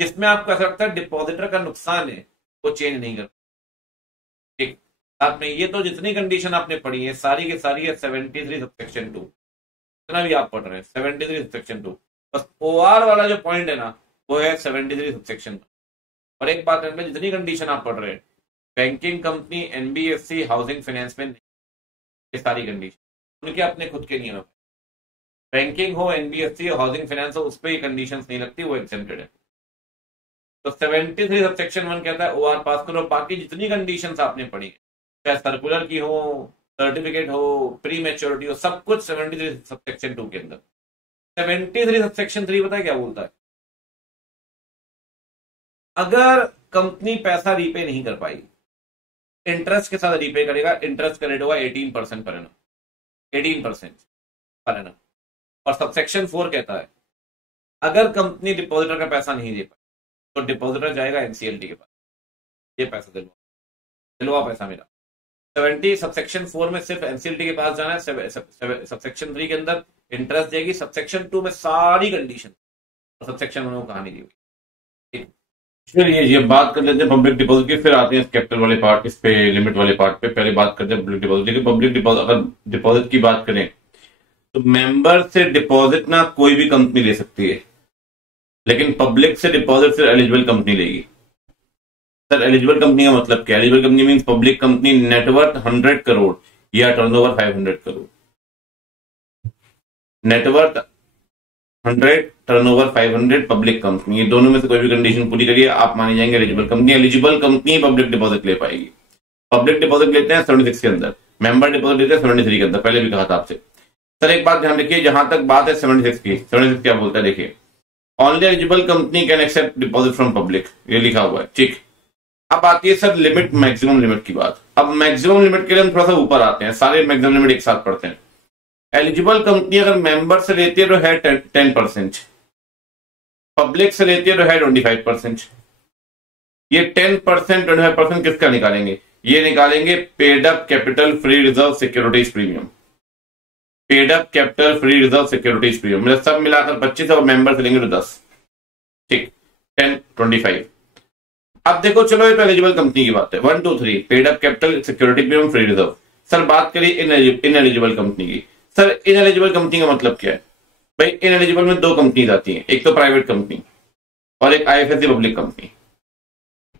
जिसमें आपको ऐसा लगता है डिपॉजिटर का नुकसान है, वो चेंज नहीं कर। ठीक, साथ में ये तो जितनी कंडीशन आपने पढ़ी है सारी की सारी है 73 सबसेक्शन 2, जितना भी आप पढ़ रहे हैं 73 सबसेक्शन 2, बस ओआर वाला जो पॉइंट है ना वो है 73 सबसेक्शन 2। और एक बात है, जितनी कंडीशन आप पढ़ रहे हैं, banking company, NBFC, housing finance में, ये सारी कंडीशन उनके अपने खुद के नियम, बैंकिंग हो, एनबीएफसी हो, हाउसिंग फाइनेंस हो, उस पर ये कंडीशंस नहीं लगती, वो एग्जेम्प्टेड है। तो 73 सबसेक्शन 1 कहता है ओआर पास करो, बाकी जितनी कंडीशंस आपने पढ़ी है, चाहे सर्कुलर की हो, सर्टिफिकेट हो, प्री मैच्योरिटी हो, सब कुछ 73 सबसेक्शन 2 के अंदर। 73 सबसेक्शन 3 पता है क्या बोलता है, अगर कंपनी पैसा रीपे नहीं कर पाई, इंटरेस्ट के साथ रीपे करेगा, इंटरेस्ट का रेट होगा 18% पर एनम, 18% पर एनम। और सबसेक्शन 4 कहता है अगर कंपनी डिपॉजिटर का पैसा नहीं दे पाई तो डिपॉजिटर जाएगा एनसीएलटी के पास, ये पैसा दिलवा पैसा मेरा। 70 सबसेक्शन 4 में सिर्फ एनसीएलटी के पास जाना है, सबसेक्शन 3 के अंदर इंटरेस्ट देगी, सबसेक्शन 2 में सारी कंडीशन, और सबसेक्शन 1 में कहानी दी हुई। फिर ये बात कर लेते हैं पब्लिक डिपॉजिट की, फिर आते हैं कैपिटल वाले पार्ट, इस पे लिमिट वाले पार्ट पे। पहले बात करते हैं पब्लिक डिपॉजिट की। पब्लिक डिपॉजिट, अगर डिपॉजिट की बात करें तो मेंबर से डिपॉजिट ना कोई भी कंपनी ले सकती है, लेकिन पब्लिक से डिपॉजिट सिर्फ एलिजिबल कंपनी लेगी। सर एलिजिबल कंपनी का मतलब क्या? Eligible company means public company net worth 100 crore या turnover 500 crore. Net worth 100, turnover 500, public company, ये दोनों में से कोई भी कंडीशन पूरी करिए आप मानी जाएंगे eligible company. Eligible company public deposit ले पाएगी। पब्लिक डिपॉजिट लेते हैं 76 के अंदर, मेंबर डिपॉजिट लेते हैं 73 के अंदर, पहले भी कहा था आपसे। सर एक बात ध्यान रखिए, जहां तक बात है 76 की, 76 क्या बोलता है देखिए, only eligible company can accept deposit from public, ये लिखा हुआ है, ठीक। अब आती है सर लिमिट, मैक्सिमम लिमिट की बात। अब मैक्सिमम लिमिट के लिए हम थोड़ा सा ऊपर आते हैं, सारे मैक्सिमम लिमिट एक साथ पढ़ते हैं। एलिजिबल कंपनी अगर मेंबर से लेती है तो है 10%, पब्लिक से लेती है तो है 25%। ये 10%, 25% किसका निकालेंगे? ये निकालेंगे paid up capital free reserve securities premium. Paid up capital free reserve securities premium मतलब सब मिलाकर 25 और मेंबर से लेंगे तो 10, ठीक, 10, 25। अब देखो चलो ये तो एलिजिबल कंपनी की बात है, 1, 2, 3 paid up capital security premium free reserve. Sir बात करिए इनएलिजिबल कंपनी की। सर इनएलिजिबल कंपनी का मतलब क्या है भाई? इनएलिजिबल में 2 कंपनीज आती हैं, एक तो प्राइवेट कंपनी और एक आईएफएससी पब्लिक कंपनी।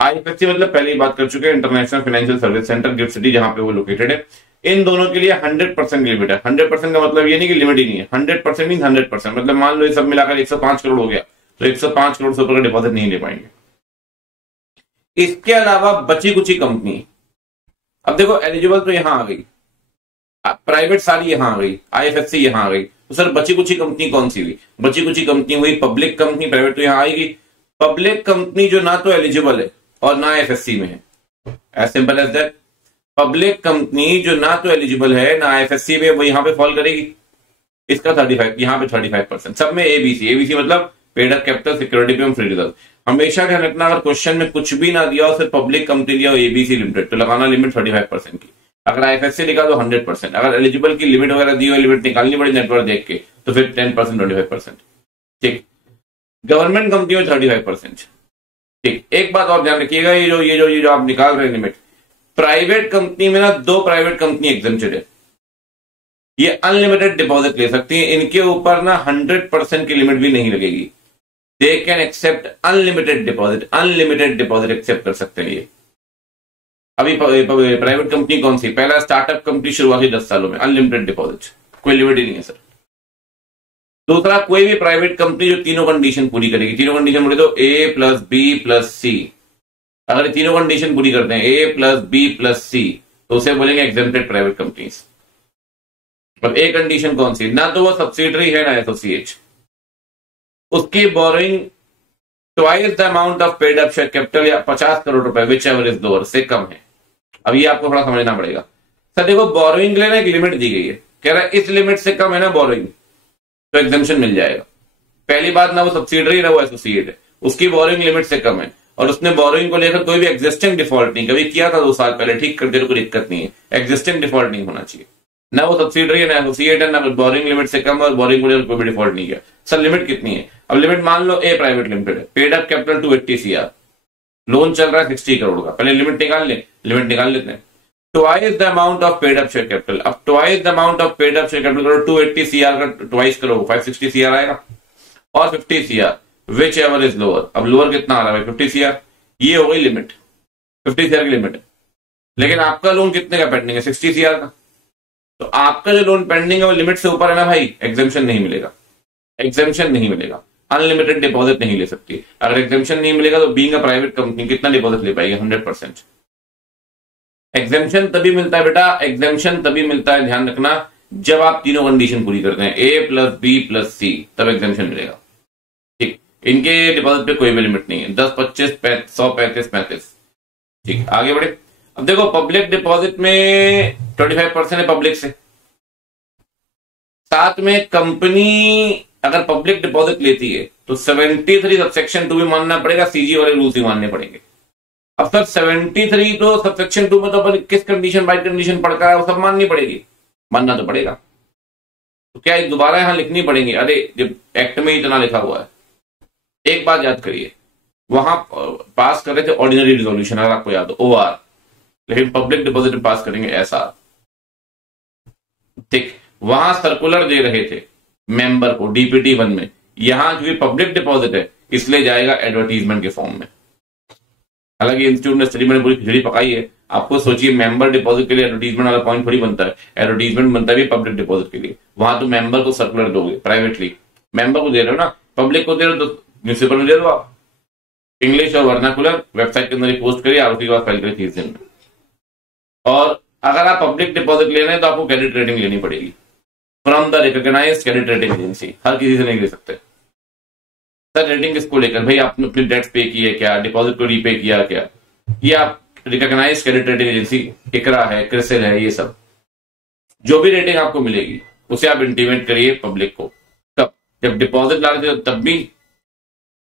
आईएफएससी मतलब पहले ही बात कर चुके हैं, international financial service centre, gift city, जहां पे वो लोकेटेड है। इन दोनों के लिए 100% लिमिट है। 100% का मतलब ये नहीं कि लिमिट ही नहीं है, 100% मीन 100%। मतलब मान लो ये सब मिलाकर 105 करोड़ हो गया तो 105 करोड़ से ऊपर का डिपॉजिट नहीं ले पाएंगे। इसके अलावा बची कुछ कंपनी, अब देखो एलिजिबल तो यहां आ गई, प्राइवेट सारी यहां आ गई, आईएफएससी यहां आ गई, तो सर बची कुछ कंपनी कौन सी हुई? बची कुछ कंपनी हुई पब्लिक कंपनी, प्राइवेट तो यहां आएगी। पब्लिक कंपनी जो ना तो एलिजिबल है और ना आईएफएससी में है, as simple as that. Public company जो ना तो एलिजिबल है ना आईएफएससी में, वो यहां पे फॉल करेगी। इसका 35, यहां पे 35%, सब में एबीसी। एबीसी मतलब paid up capital, security premium, free reserve. हमेशा ध्यान रखना, अगर क्वेश्चन में कुछ भी ना दिया हो, सिर्फ पब्लिक कंपनी दिया हो, एबीसी लिमिटेड, तो लगाना लिमिट 35% की। अगर आईएफएससी लिखा तो 100%। अगर एलिजिबल की लिमिट वगैरह दी हो, लिमिट निकालनी पड़ी नेटवर्क देख के, तो फिर 10%, 25%। ठीक। गवर्नमेंट कंपनी में 35%। ठीक। एक बात और ध्यान रखिएगा, ये जो आप निकाल रहे हैं लिमिट, प्राइवेट कंपनी में ना 2 प्राइवेट कंपनी एग्जेम्प्टेड है, ये अनलिमिटेड डिपॉजिट ले सकती है। इनके ऊपर ना 100% की लिमिट भी नहीं लगेगी। They can accept unlimited deposit, unlimited deposit accept कर सकते हैं ये। अभी प्राइवेट कंपनी कौन सी? पहला स्टार्टअप कंपनी शुरू हुई 10 सालों में, अनलिमिटेड डिपॉजिट, कोई लिमिट ही नहीं है सर। दूसरा, कोई भी प्राइवेट कंपनी जो तीनों कंडीशन पूरी करेगी। तीनों कंडीशन बोले तो A + B + C, अगर तीनों कंडीशन पूरी करते हैं A + B + C, तो उसे बोलेंगे एग्जेम्प्टेड प्राइवेट कंपनीज। अब ए कंडीशन कौन सी? ना तो वो सब्सिडरी है ना एसोसिएट, उसकी borrowing twice the amount of paid up share capital या 50 करोड़ रुपए, विच एवर इज लोअर, से कम है। अब ये आपको थोड़ा समझना पड़ेगा सर। देखो बोरोइंग के लिए ना एक लिमिट दी गई है, कह रहा है इस लिमिट से कम है ना बोरोइंग, तो एग्जेम्पशन मिल जाएगा। पहली बात, ना वो सब्सिडरी ना वो एसोसिएट है, उसकी बोरोइंग लिमिट से कम है, और उसने बोरोइंग को लेकर कोई भी एग्जिस्टिंग डिफॉल्ट नहीं, कभी किया था 2 साल पहले, ठीक कर दे तो कोई दिक्कत नहीं है। एग्जिस्टिंग डिफॉल्ट नहीं होना चाहिए, ना वो सब्सिडरी है ना एसोसिएट है, ना बोरिंग लिमिट से कम, और बोरिंग को कोई भी डिफॉल्ट नहीं किया। सर लिमिट कितनी है? अब लिमिट मान लो ए प्राइवेट लिमिटेड है, paid up capital 280 CR, loan चल रहा है 60 करोड़ का। पहले लिमिट निकाल ले, लिमिट निकाल लेते हैं। Twice the amount of paid up share capital. अब twice the amount of paid up share capital करो, 280 CR का ट्वाइस करो, 560 CR आएगा, और 50 CR, which ever is lower. अब लोअर कितना आ रहा है? 50 CR। ये हो गई लिमिट, 50 CR की लिमिट है। लेकिन आपका लोन कितने का पेंडिंग है? 60 CR का। तो आपका जो लोन पेंडिंग है वो लिमिट से ऊपर है ना भाई, एग्जेम्पशन नहीं मिलेगा, एग्जेम्पशन नहीं मिलेगा। अनलिमिटेड डिपॉजिट नहीं ले सकती। अगर एग्जेम्पशन नहीं मिलेगा तो बीइंग अ प्राइवेट कंपनी कितना डिपॉजिट ले पाएगी? 100%। एग्जेम्पशन तभी मिलता है बेटा, एग्जेम्पशन तभी मिलता है, ध्यान रखना, जब आप तीनों कंडीशन पूरी करते हैं, A + B + C, तब एग्जेम्पशन मिलेगा। ठीक। इनके डिपॉजिट पे कोई भी लिमिट नहीं है, 10, 25, 100, 35, 35। ठीक, आगे बढ़े। अब देखो पब्लिक डिपॉजिट में 25% है पब्लिक से, साथ में कंपनी अगर पब्लिक डिपॉजिट लेती है तो 73 सबसेक्शन 2 भी मानना पड़ेगा, सीजी वाले रूल्स भी मानने पड़ेंगे। अब सर 73 तो सबसेक्शन 2 में तो अपन किस कंडीशन बाय कंडीशन पढ़कर है वो सब माननी पड़ेगी, मानना तो पड़ेगा। तो क्या दोबारा यहां लिखनी पड़ेंगी? अरे जब एक्ट में इतना लिखा हुआ है। एक बात याद करिए, वहां पास कर रहे थे ऑर्डिनरी रिजोल्यूशन, अगर आपको याद हो, OR, लेकिन पब्लिक डिपॉजिट पास करेंगे SR। ठीक, वहां सर्कुलर दे रहे थे मेंबर को DPT 1 में, यहां जो पब्लिक डिपॉजिट है इसलिए जाएगा एडवर्टीजमेंट के फॉर्म में। हालांकि इंस्टीट्यूट ने स्टडी में पूरी खिचड़ी पकाई है। आपको सोचिए, मेंबर डिपॉजिट के लिए एडवर्टीजमेंट वाला पॉइंट थोड़ी बनता है, एडवर्टीजमेंट बनता है भी पब्लिक डिपॉजिट के लिए। वहां तो मेंबर को सर्कुलर दोगे, प्राइवेटली मेंबर को दे रहे हो ना, पब्लिक को दे रहे हो तो न्यूज़पेपर में दे दो आप, इंग्लिश और वर्नाकुलर वेबसाइट के अंदर ही पोस्ट करिए, आप उसके बाद फाइल करिए 30 दिन में। और अगर आप पब्लिक डिपॉजिट ले रहे हैं तो आपको क्रेडिट रेटिंग लेनी पड़ेगी from the recognized credit rating agency, हर किसी से नहीं ले सकते। सर रेटिंग किसको लेकर? भाई आपने अपनी डेट्स पे की है क्या, डिपॉजिट को रीपे किया क्या, ये आप रिकॉग्नाइज्ड क्रेडिट रेटिंग एजेंसी, इकरा है, क्रिसिल है, ये सब जो भी रेटिंग आपको मिलेगी उसे आप इंटीमेट करिए पब्लिक को। कब? जब डिपॉजिट ला रहे थे तब भी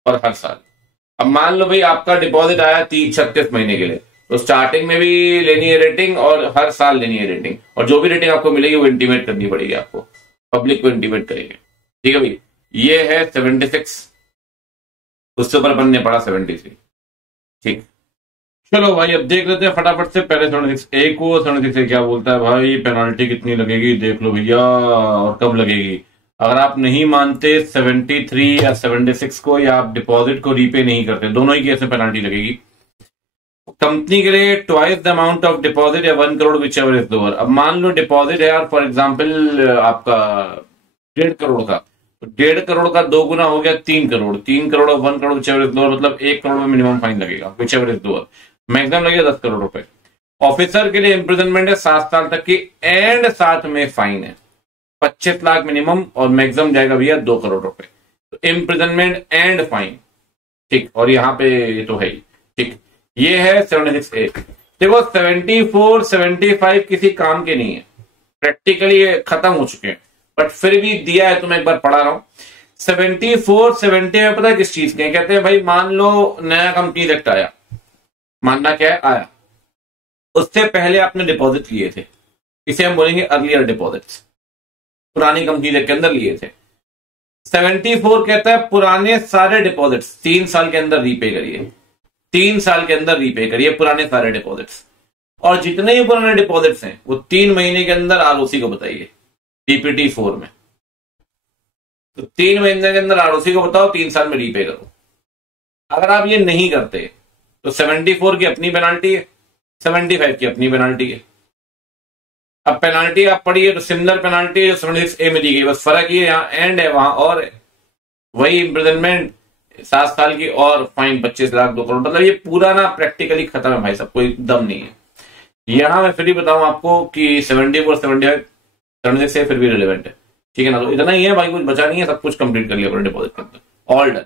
और हर साल। अब मान लो भाई आपका डिपॉजिट आया 36 महीने के लिए, तो स्टार्टिंग में भी लेनी है रेटिंग और हर साल लेनी है रेटिंग, और जो भी रेटिंग आपको मिलेगी वो इंटीमेट करनी पड़ेगी आपको, पब्लिक को इंटीमेट करेंगे। ठीक है भाई, ये है 76, उससे ऊपर अपन ने पढ़ा 73। ठीक, चलो भाई अब देख लेते हैं फटाफट से। पहले 76A को 76A क्या बोलता है भाई, पेनल्टी कितनी लगेगी देख लो भैया, और कब लगेगी। अगर आप नहीं मानते 73 या 76 को, या आप डिपॉजिट को रीपे नहीं करते, दोनों ही केस में पेनल्टी लगेगी। कंपनी के लिए twice the amount of deposit या 1 crore which ever is lower. अब मान लो डिपॉजिट है यार फॉर एग्जाम्पल आपका 1.5 करोड़ का, तो 1.5 करोड़ का 2 गुना हो गया 3 करोड़। 3 करोड़ और 1 crore which ever is lower, मतलब 1 करोड़ में मिनिमम फाइन लगेगा which ever is lower. Maximum लगेगा 10 करोड़ रुपए। ऑफिसर के लिए इम्प्रिजनमेंट है 7 साल तक की एंड साथ में फाइन है 25 लाख मिनिमम और मैक्सिमम जाएगा भैया 2 करोड़ रुपए। तो इम्प्रिजनमेंट एंड फाइन, ठीक। और यहाँ पे ये तो है ही, ठीक। ये है 76A। देखो 74 75 किसी काम के नहीं है, प्रैक्टिकली खत्म हो चुके हैं, बट फिर भी दिया है तो मैं एक बार पढ़ा रहा हूं। 74 70 में पता है किस चीज के, कहते हैं भाई मान लो नया कंपनी एक्ट आया, मानना क्या है आया, उससे पहले आपने डिपॉजिट लिए थे, इसे हम बोलेंगे अर्लियर डिपॉजिट्स, पुरानी कंपनी के अंदर लिए थे। 74 कहता है पुराने सारे डिपॉजिट्स 3 साल के अंदर रीपे करिए, 3 साल के अंदर रीपे करिए पुराने सारे डिपॉजिट्स, और जितने भी पुराने डिपॉजिट्स हैं वो 3 महीने के अंदर आरओसी को बताइए डीपीटी 4 में। तो 3 महीने के अंदर आरओसी को बताओ, 3 साल में रीपे करो। अगर आप ये नहीं करते तो 74 की अपनी पेनाल्टी है, 75 की अपनी पेनाल्टी है। अब पेनाल्टी आप पढ़िए तो सिमिलर पेनाल्टी जो 76A में दी गई, बस फर्क ये यहाँ एंड है वहां और है। वही इम्प्रिजनमेंट 7 साल की और फाइन 25 लाख 2 करोड़, मतलब ये पूरा ना प्रैक्टिकली खत्म है भाई साहब, कोई दम नहीं है। यहां मैं फिर भी बताऊं आपको कि 74 75 76 फिर भी रिलेवेंट है, ठीक है ना। तो इतना ही है भाई, कुछ बचा नहीं है, सब कुछ कंप्लीट कर लिया अपने डिपॉजिट के अंदर, ऑल डन।